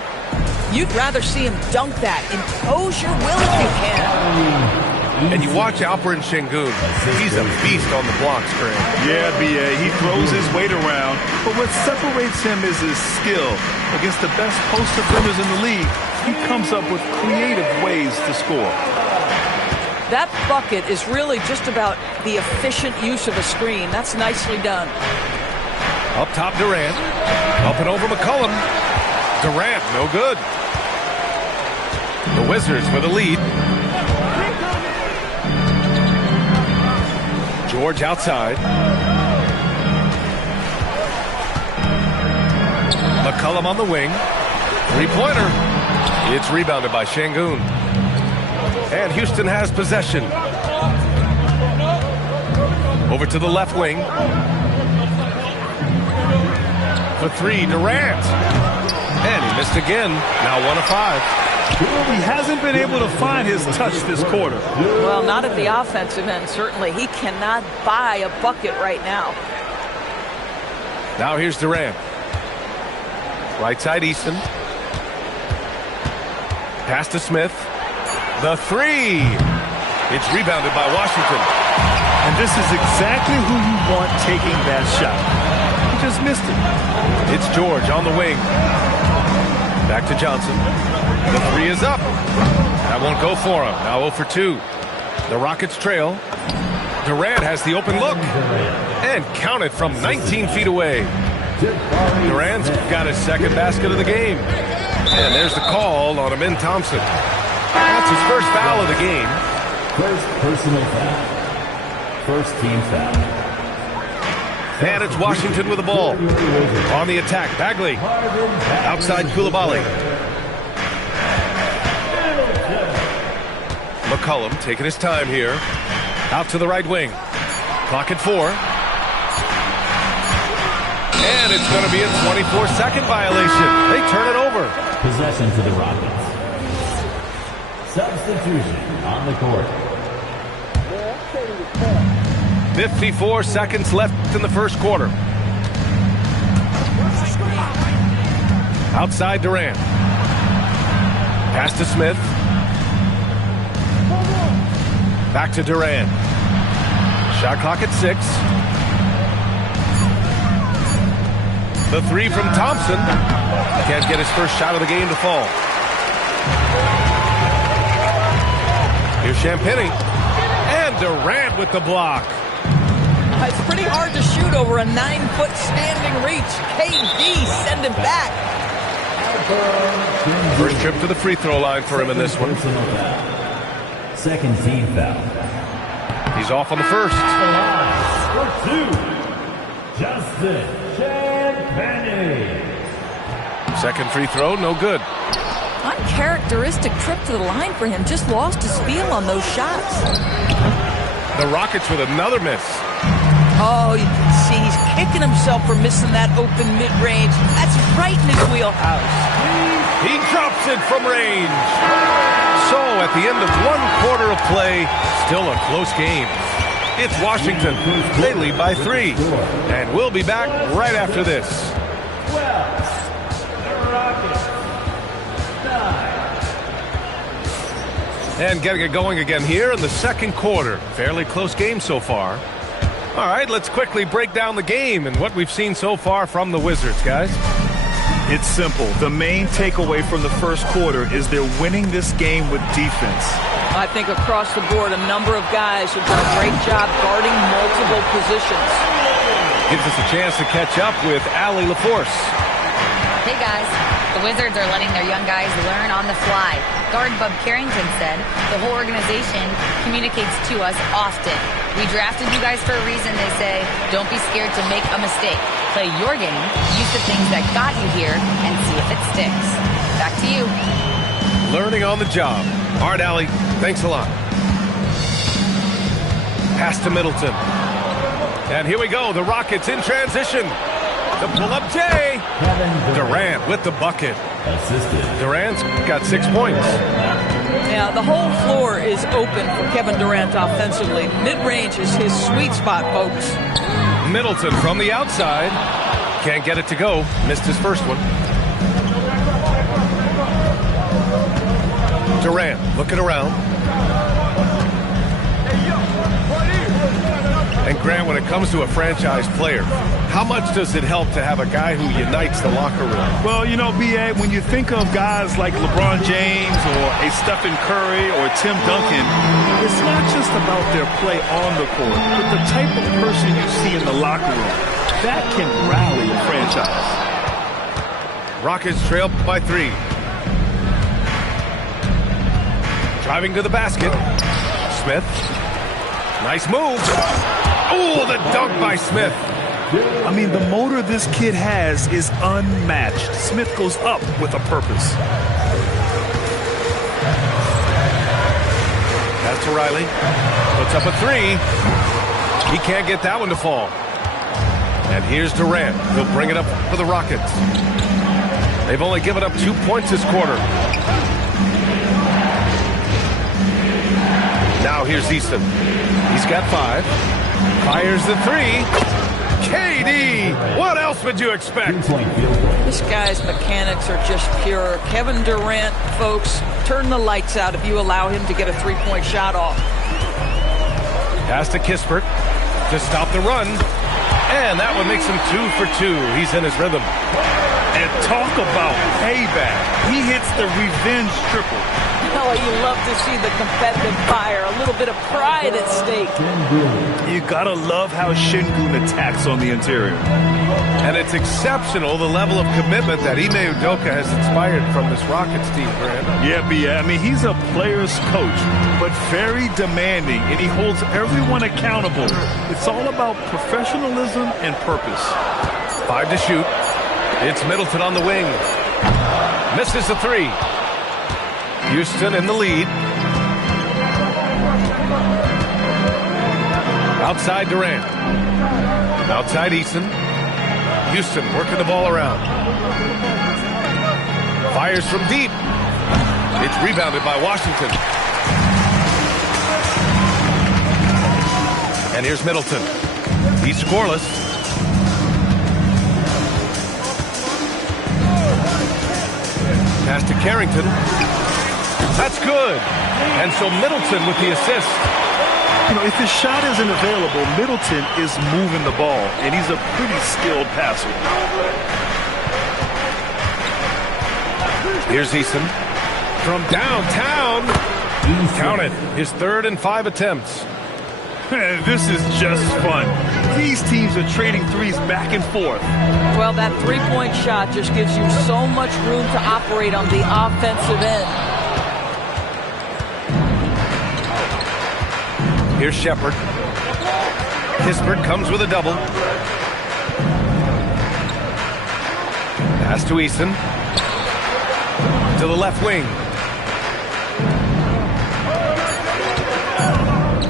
You'd rather see him dunk that. Impose your will if you can. And you watch Alperen Sengun. He's a beast on the blocks, Grant. Yeah, B.A. He throws his weight around, but what separates him is his skill. Against the best post defenders in the league, he comes up with creative ways to score. That bucket is really just about the efficient use of a screen. That's nicely done. Up top, Durant. Up and over McCollum. Durant, no good. The Wizards with a lead. George outside. McCollum on the wing. Three-pointer. It's rebounded by Sengun. And Houston has possession. Over to the left wing. For three, Durant. And he missed again. Now 1 of 5. He hasn't been able to find his touch this quarter. Well, not at the offensive end, certainly. He cannot buy a bucket right now. Now here's Durant. Right side Easton. Pass to Smith. The three. It's rebounded by Washington. And this is exactly who you want taking that shot. He just missed it. It's George on the wing. Back to Johnson. The three is up. That won't go for him. Now 0 for 2. The Rockets trail. Durant has the open look. And count it from 19 feet away. Durant's got his second basket of the game. And there's the call on Amin Thompson. That's his first foul of the game. First personal foul. First team foul. And it's Washington with the ball. On the attack, Bagley. Outside Coulibaly. McCollum taking his time here. Out to the right wing. Clock at 4. And it's going to be a 24-second violation. They turn it over. Possession to the Rockets. Substitution on the court. 54 seconds left in the first quarter. Outside Durant. Pass to Smith. Back to Durant. Shot clock at 6. The three from Thompson. Can't get his first shot of the game to fall. Here's Champagnie. And Durant with the block. It's pretty hard to shoot over a 9-foot standing reach. KD send him back. First trip to the free throw line for him in this one. Second team foul. He's off on the first. For 2. Justin Champagnie. Second free throw, no good. Uncharacteristic trip to the line for him. Just lost his feel on those shots. The Rockets with another miss. Oh, you can see he's kicking himself for missing that open mid-range. That's right in his wheelhouse. He drops it from range. So at the end of 1 quarter of play, still a close game. It's Washington. They lead by 3. And we'll be back right after this. And getting it going again here in the second quarter. Fairly close game so far. All right, let's quickly break down the game and what we've seen so far from the Wizards, guys. It's simple. The main takeaway from the first quarter is they're winning this game with defense. I think across the board, a number of guys have done a great job guarding multiple positions. Gives us a chance to catch up with Allie LaForce. Hey, guys. The Wizards are letting their young guys learn on the fly. Guard Bub Carrington said the whole organization communicates to us often. We drafted you guys for a reason, they say. Don't be scared to make a mistake. Play your game, use the things that got you here, and see if it sticks. Back to you. Learning on the job. All right, Allie, thanks a lot. Pass to Middleton. And here we go, the Rockets in transition. The pull-up J. Durant with the bucket. Durant's got 6 points. Yeah, the whole floor is open for Kevin Durant offensively. Mid-range is his sweet spot, folks. Middleton from the outside. Can't get it to go. Missed his first one. Durant looking around. And Grant, when it comes to a franchise player, how much does it help to have a guy who unites the locker room? Well, you know, B.A., when you think of guys like LeBron James or a Stephen Curry or Tim Duncan, it's not just about their play on the court, but the type of person you see in the locker room. That can rally a franchise. Rockets trail by 3. Driving to the basket. Smith. Nice move. Oh, the dunk by Smith. I mean, the motor this kid has is unmatched. Smith goes up with a purpose. That's to Riley. Puts up a 3. He can't get that one to fall. And here's Durant. He'll bring it up for the Rockets. They've only given up 2 points this quarter. Now here's Easton. He's got 5. Fires the 3. KD! What else would you expect? This guy's mechanics are just pure. Kevin Durant, folks, turn the lights out if you allow him to get a three-point shot off. Pass to Kispert to stop the run. And that one makes him 2 for 2. He's in his rhythm. And talk about payback. He hits the revenge triple. Oh, you love to see the competitive fire. A little bit of pride at stake. You gotta love how Şengün attacks on the interior. And it's exceptional, the level of commitment that Ime Udoka has inspired from this Rockets team, Brandon. Yeah, I mean, he's a player's coach, but very demanding, and he holds everyone accountable. It's all about professionalism and purpose. 5 to shoot. It's Middleton on the wing. Misses the 3. Houston in the lead. Outside Durant. Outside Eason. Houston working the ball around. Fires from deep. It's rebounded by Washington. And here's Middleton. He's scoreless. Pass to Carrington. That's good. And so Middleton with the assist. You know, if his shot isn't available, Middleton is moving the ball, and he's a pretty skilled passer. Here's Eason. From downtown. Count it. His 3rd and 5 attempts. This is just fun. These teams are trading threes back and forth. Well, that three-point shot just gives you so much room to operate on the offensive end. Here's Shepherd. Kispert comes with a double. Pass to Eason. To the left wing.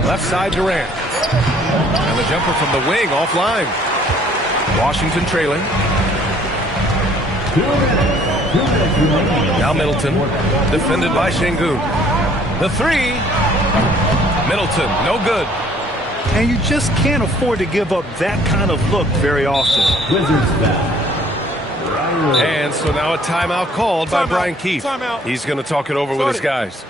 Left side Durant. And the jumper from the wing offline. Washington trailing. Now Middleton. Defended by Şengün. The 3. Middleton, no good. And you just can't afford to give up that kind of look very often. And so now a timeout called by Brian Keefe. He's going to talk it over with his guys.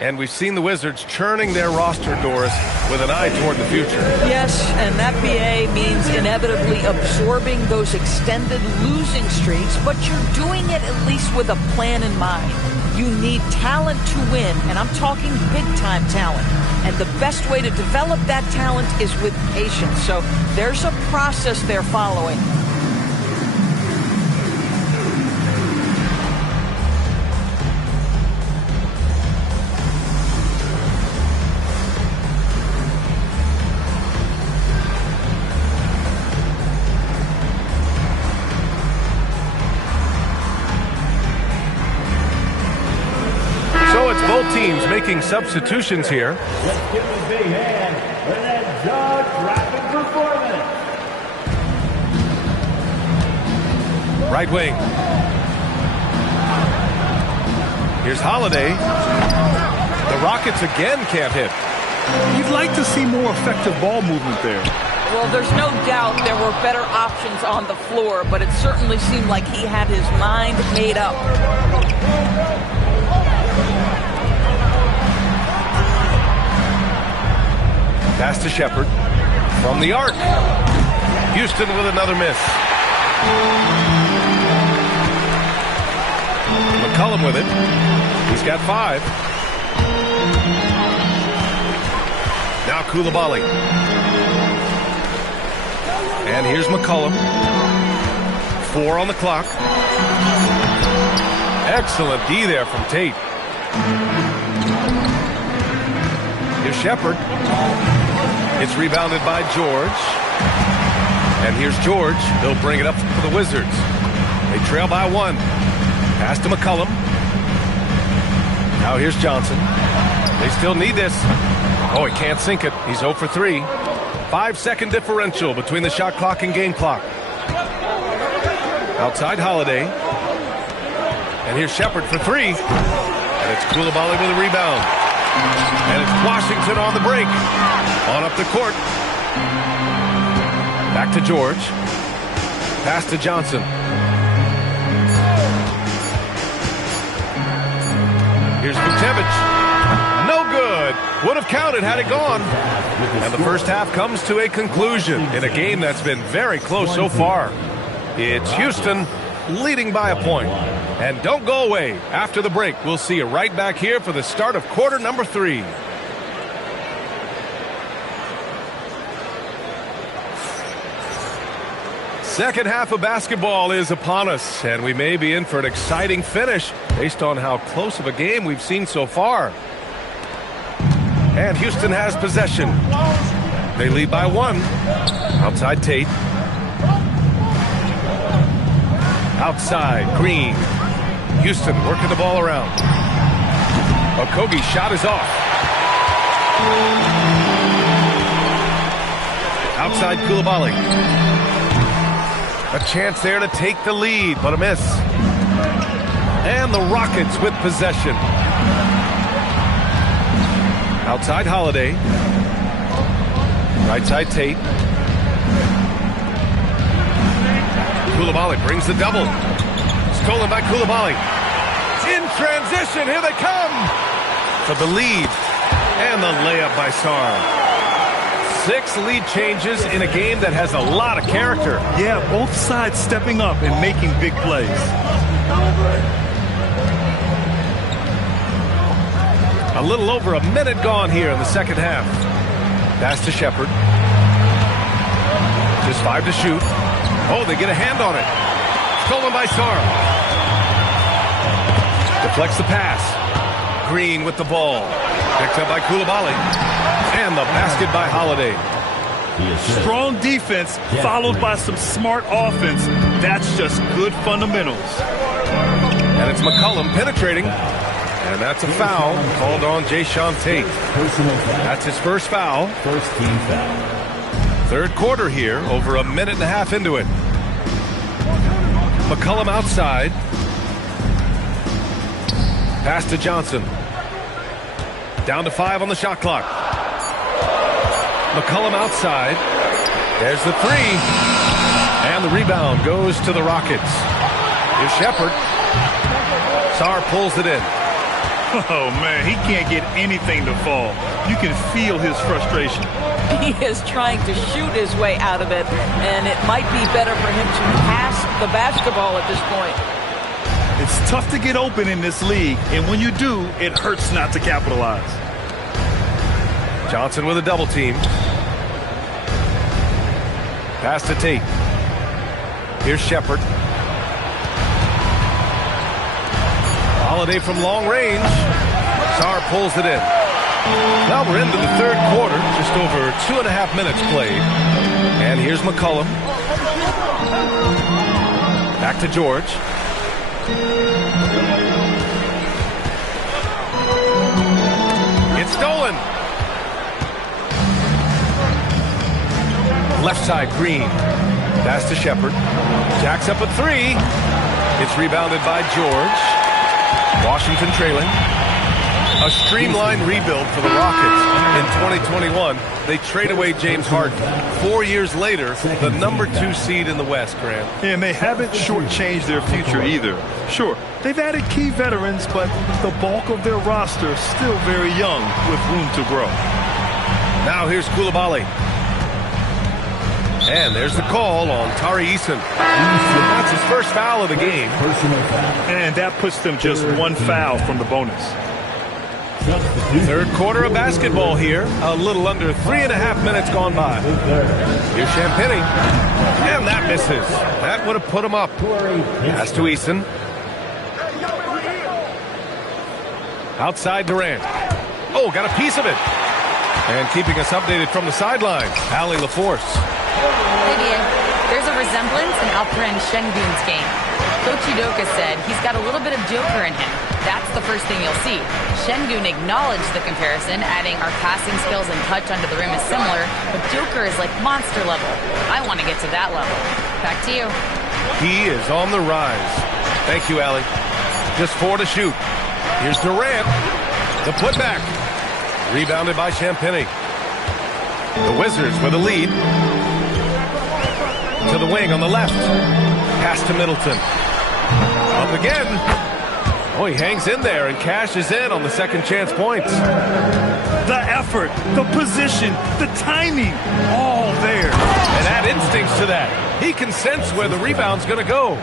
And we've seen the Wizards churning their roster, Doris, with an eye toward the future. Yes, and that BA means inevitably absorbing those extended losing streaks, but you're doing it at least with a plan in mind. You need talent to win, and I'm talking big-time talent. And the best way to develop that talent is with patience. So there's a process they're following. Both teams making substitutions here. Let's give a big hand for that Judge Rapid performance. Right wing. Here's Holiday. The Rockets again can't hit. You'd like to see more effective ball movement there. Well, there's no doubt there were better options on the floor, but it certainly seemed like he had his mind made up. Pass to Shepherd. From the arc. Houston with another miss. McCollum with it. He's got 5. Now Coulibaly. And here's McCollum. 4 on the clock. Excellent D there from Tate. Here's Shepherd. It's rebounded by George. And here's George. He'll bring it up for the Wizards. They trail by 1. Pass to McCollum. Now here's Johnson. They still need this. Oh, he can't sink it. He's 0 for 3. 5-second differential between the shot clock and game clock. Outside Holiday. And here's Shepherd for 3. And it's Coulibaly with a rebound. And it's Washington on the break. On up the court. Back to George. Pass to Johnson. Here's Vucevic. No good. Would have counted had it gone. And the first half comes to a conclusion in a game that's been very close so far. It's Houston leading by a point. And don't go away. After the break, we'll see you right back here for the start of quarter number 3. Second half of basketball is upon us, and we may be in for an exciting finish based on how close of a game we've seen so far. And Houston has possession. They lead by 1. Outside Tate. Outside Green. Houston working the ball around. Okogie's shot is off. Outside Coulibaly. A chance there to take the lead, but a miss. And the Rockets with possession. Outside Holiday. Right side Tate. Coulibaly brings the double. Stolen by Coulibaly. In transition, here they come. For the lead. And the layup by Sarr. 6 lead changes in a game that has a lot of character. Yeah, both sides stepping up and making big plays. A little over a minute gone here in the second half. Pass to Shepherd. Just 5 to shoot. Oh, they get a hand on it. Stolen by Sarr. Deflects the pass. Green with the ball. Picked up by Coulibaly. And the basket by Holiday. Strong defense followed by some smart offense. That's just good fundamentals. And it's McCollum penetrating. And that's a foul called on Jayshawn Tate. That's his first foul. First team foul. Third quarter here, over a minute and a half into it. McCollum outside. Pass to Johnson. Down to 5 on the shot clock. McCollum outside. There's the 3. And the rebound goes to the Rockets. Here's Shepherd. Sarr pulls it in. Oh, man, he can't get anything to fall. You can feel his frustration. He is trying to shoot his way out of it, and it might be better for him to pass the basketball at this point. It's tough to get open in this league, and when you do, it hurts not to capitalize. Johnson with a double team. Pass to Tate. Here's Shepherd. Holiday from long range. Sarr pulls it in. Well, we're into the third quarter. Just over 2.5 minutes played. And here's McCollum. Back to George. It's stolen. Left side, Green. Pass to Shepherd. Jacks up a 3. It's rebounded by George. Washington trailing. A streamlined rebuild for the Rockets. In 2021, they trade away James Harden. 4 years later, the number 2 seed in the West, Grant. And they haven't shortchanged their future either. Sure, they've added key veterans, but the bulk of their roster is still very young with room to grow. Now here's Coulibaly. And there's the call on Tari Eason. That's his first foul of the game. And that puts them just 1 foul from the bonus. Third quarter of basketball here. A little under 3.5 minutes gone by. Here's Champagnie. And that misses. That would have put him up. Pass to Eason. Outside Durant. Oh, got a piece of it. And keeping us updated from the sidelines, Allie LaForce. Lydia, there's a resemblance in Alperen Şengün's game. Coach Udoka said he's got a little bit of Joker in him. That's the first thing you'll see. Şengün acknowledged the comparison, adding our passing skills and touch under the rim is similar, but Joker is like monster level. I want to get to that level. Back to you. He is on the rise. Thank you, Allie. Just 4 to shoot. Here's Durant. The putback. Rebounded by Champagnie. The Wizards with a lead. To the wing on the left. Pass to Middleton. Up again. Oh, he hangs in there and cashes in on the second chance points. The effort, the position, the timing, all there. And add instincts to that. He can sense where the rebound's going to go.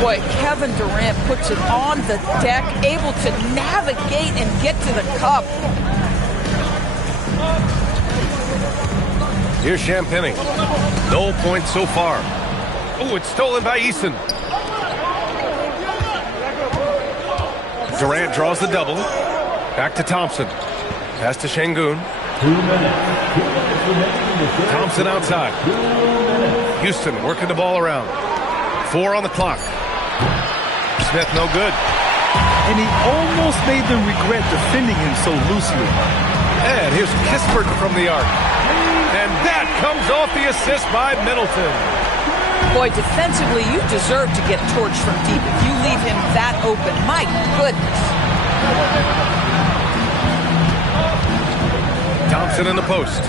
Boy, Kevin Durant puts it on the deck, able to navigate and get to the cup. Here's Champagnie. No points so far. Oh, it's stolen by Eason. Durant draws the double. Back to Thompson. Pass to Şengün. Thompson outside. Houston working the ball around. 4 on the clock. Smith no good. And he almost made them regret defending him so loosely. And here's Kispert from the arc. And that comes off the assist by Middleton. Boy, defensively, you deserve to get torched from deep if you leave him that open. My goodness. Thompson in the post.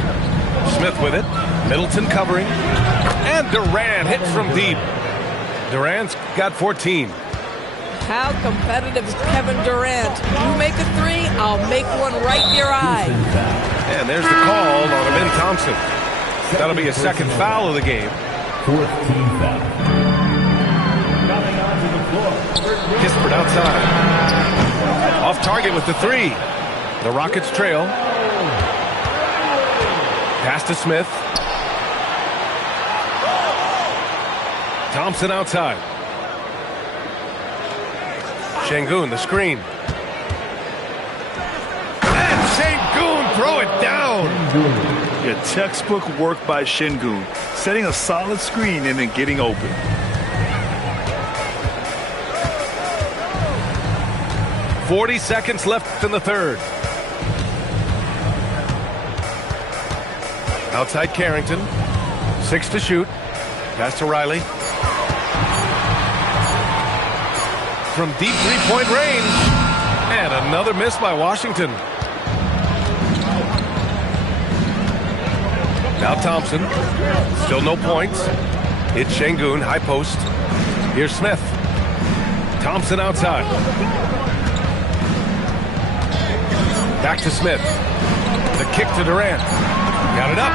Smith with it. Middleton covering. And Durant hits from deep. Durant's got 14. How competitive is Kevin Durant? You make a three, I'll make one right in your eye. And there's the call on Amin Thompson. That'll be a second foul of the game. 14th foul. Kispert outside. Off target with the three. The Rockets trail. Pass to Smith. Thompson outside. Şengün, the screen. And Şengün throw it down. Yeah, textbook work by Şengün. Setting a solid screen and then getting open. .40 seconds left in the third. Outside Carrington. 6 to shoot. Pass to Riley. From deep three-point range. And another miss by Washington. Now Thompson. Still no points. It's Şengün, high post. Here's Smith. Thompson outside. Back to Smith. The kick to Durant. Got it up.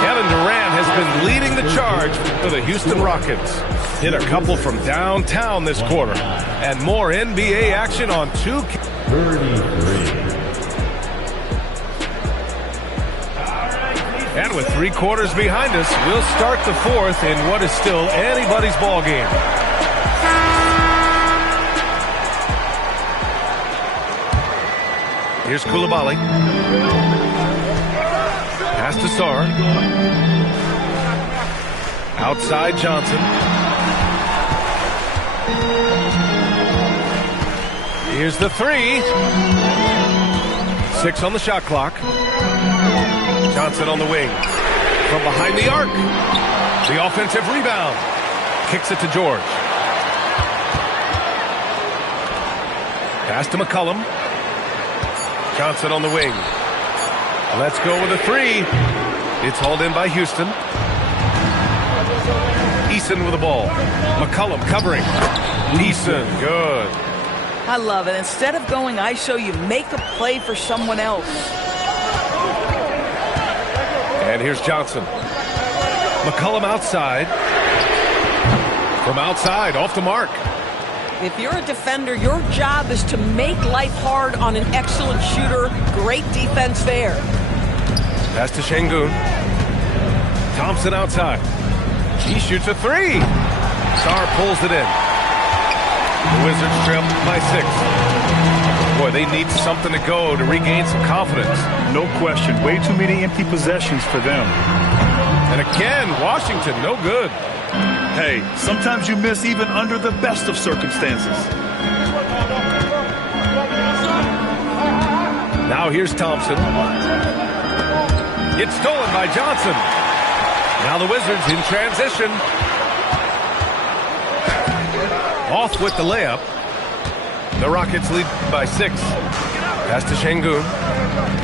Kevin Durant has been leading the charge for the Houston Rockets. Hit a couple from downtown this quarter. And more NBA action on 33. And with 3 quarters behind us, we'll start the fourth in what is still anybody's ball game. Here's Coulibaly. Pass to Sarr. Outside Johnson. Here's the three. 6 on the shot clock. Johnson on the wing. From behind the arc. The offensive rebound. Kicks it to George. Pass to McCollum. Johnson on the wing. Let's go with a three. It's hauled in by Houston. Eason with the ball. McCollum covering. Eason, good. I love it. Instead of going ISO, you make a play for someone else. And here's Johnson. McCollum outside. From outside, off the mark. If you're a defender, your job is to make life hard on an excellent shooter. Great defense there. Pass to Şengün. Thompson outside. He shoots a three. Sarr pulls it in. The Wizards trail by 6. Boy, they need something to go to regain some confidence. No question. Way too many empty possessions for them. And again, Washington, no good. Hey, sometimes you miss even under the best of circumstances. Now here's Thompson. It's stolen by Johnson. Now the Wizards in transition. Off with the layup. The Rockets lead by 6. Pass to Şengün.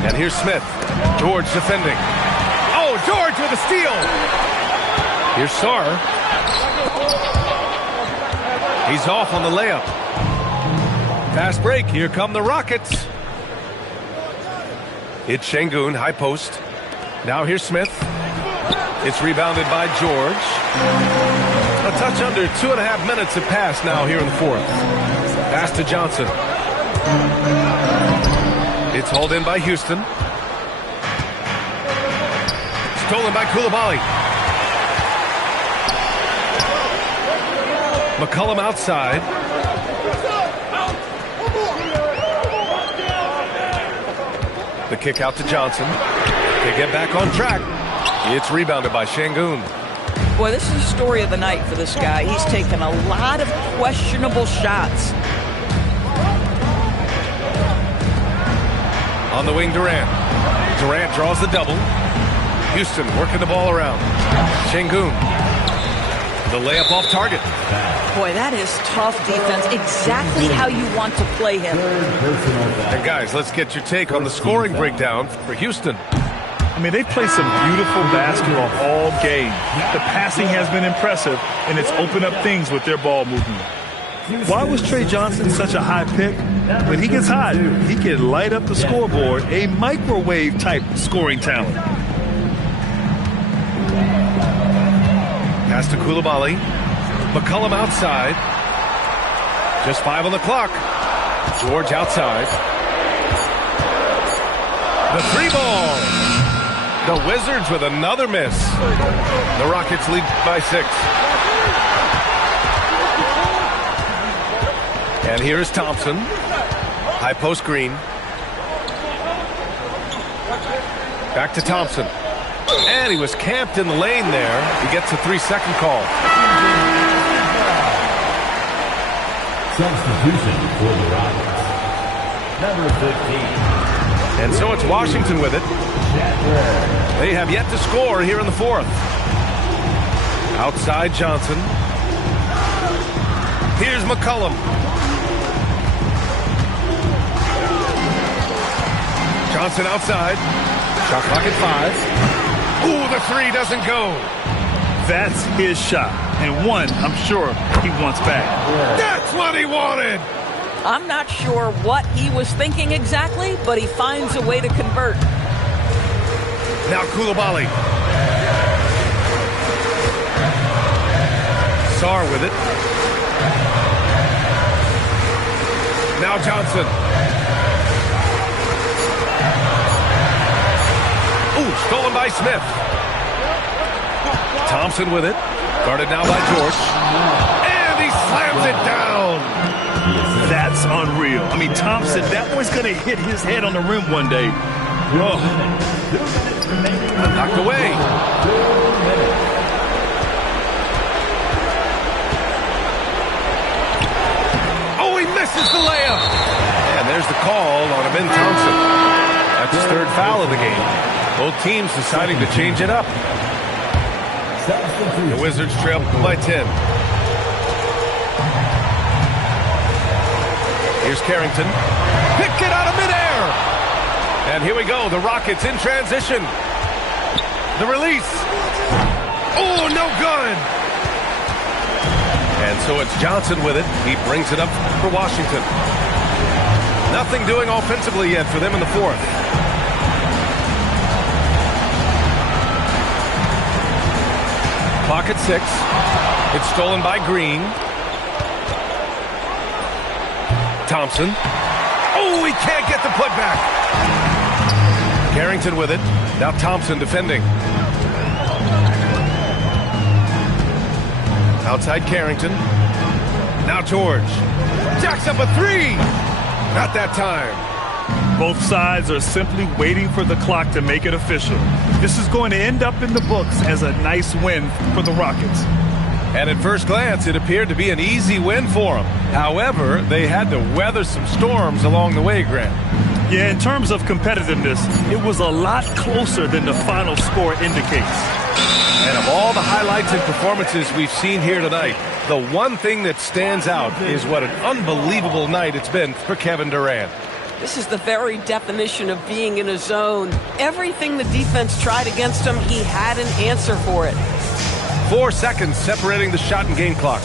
And here's Smith. George defending. Oh, George with a steal. Here's Sarr. He's off on the layup. Fast break. Here come the Rockets. It's Şengün, high post. Now here's Smith. It's rebounded by George. A touch under 2.5 minutes have passed now here in the fourth. Pass to Johnson. It's hauled in by Houston. Stolen by Coulibaly. McCollum outside. The kick out to Johnson. They get back on track. It's rebounded by Şengün. Boy, this is the story of the night for this guy. He's taken a lot of questionable shots. On the wing, Durant. Durant draws the double. Houston working the ball around. Şengün. The layup off target. Boy, that is tough defense. Exactly how you want to play him. And guys, let's get your take on the scoring breakdown for Houston. I mean, they've played some beautiful basketball all game. The passing has been impressive, and it's opened up things with their ball movement. Why was Trey Johnson such a high pick? When he gets hot, he can light up the scoreboard, a microwave-type scoring talent. Pass to Coulibaly. McCollum outside. Just 5 on the clock. George outside. The 3-ball. The Wizards with another miss. The Rockets lead by 6. And here's Thompson. High post Green. Back to Thompson. And he was camped in the lane there. He gets a 3-second call. Substitution for the Rockets. Number 15. And so it's Washington with it. They have yet to score here in the fourth. Outside Johnson. Here's McCollum. Johnson outside. Shot clock at 5. Ooh, the 3 doesn't go. That's his shot. And one, I'm sure he wants back. That's what he wanted. I'm not sure what he was thinking exactly, but he finds a way to convert. Now Coulibaly. Sarr with it. Now Johnson. Ooh, stolen by Smith. Thompson with it. Guarded now by George. And he slams it down. That's unreal. I mean, Thompson, that one's going to hit his head on the rim one day. Oh. Knocked away. Oh, he misses the layup. And there's the call on Amin Thompson. That's his 3rd foul of the game. Both teams deciding to change it up. The Wizards trail by 10. Here's Carrington. Picked it out of midair. And here we go. The Rockets in transition. The release. Oh, no good. And so it's Johnson with it. He brings it up for Washington. Nothing doing offensively yet for them in the fourth. Clock at 6. It's stolen by Green. Thompson. Oh, he can't get the putback. Carrington with it. Now Thompson defending. Outside Carrington. Now George. Jacks up a 3. Not that time. Both sides are simply waiting for the clock to make it official. This is going to end up in the books as a nice win for the Rockets. And at first glance, it appeared to be an easy win for them. However, they had to weather some storms along the way, Grant. Yeah, in terms of competitiveness, it was a lot closer than the final score indicates. And of all the highlights and performances we've seen here tonight, The one thing that stands out is what an unbelievable night it's been for Kevin Durant. This is the very definition of being in a zone. Everything the defense tried against him, he had an answer for it. 4 seconds separating the shot and game clock.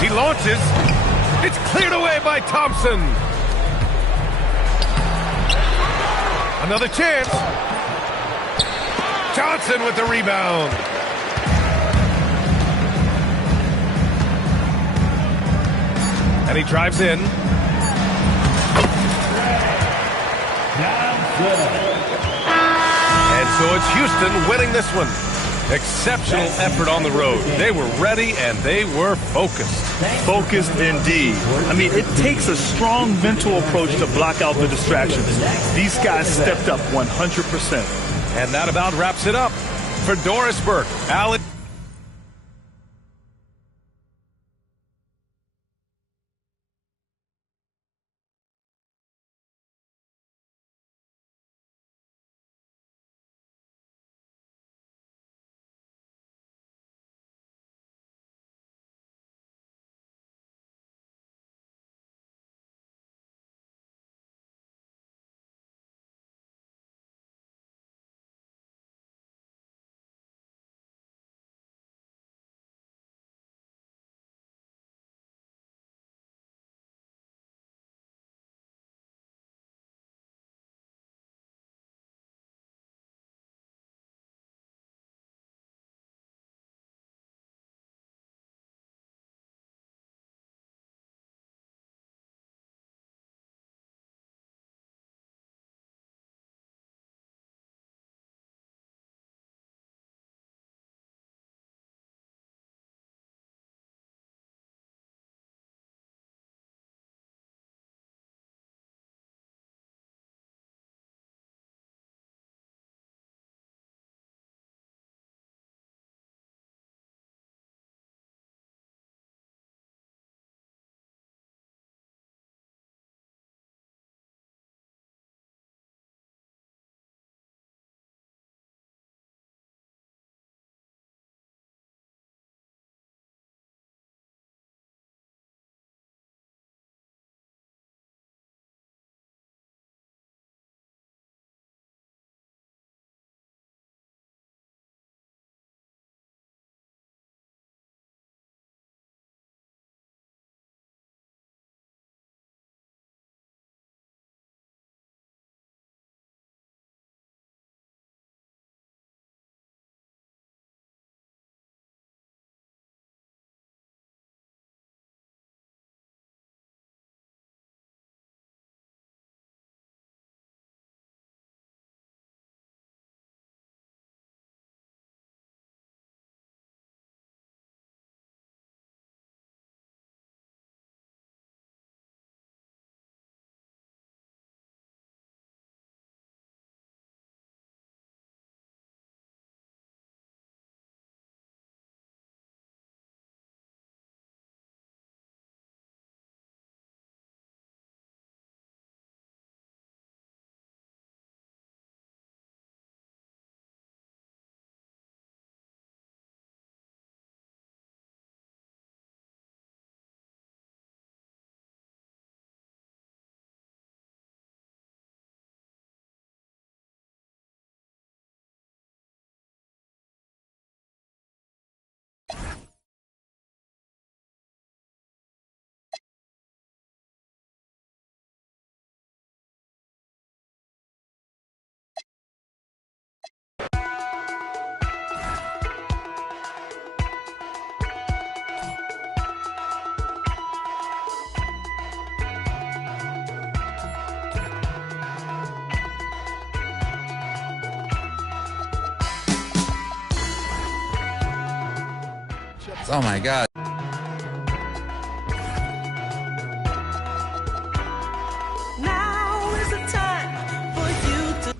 She launches. It's cleared away by Thompson. Another chance. Johnson with the rebound. And he drives in. And so it's Houston winning this one. Exceptional effort on the road. They were ready and they were focused. Focused indeed. I mean, it takes a strong mental approach to block out the distractions. These guys stepped up 100%. And that about wraps it up. For Doris Burke, Allen. Oh my God. Now is the time for you to.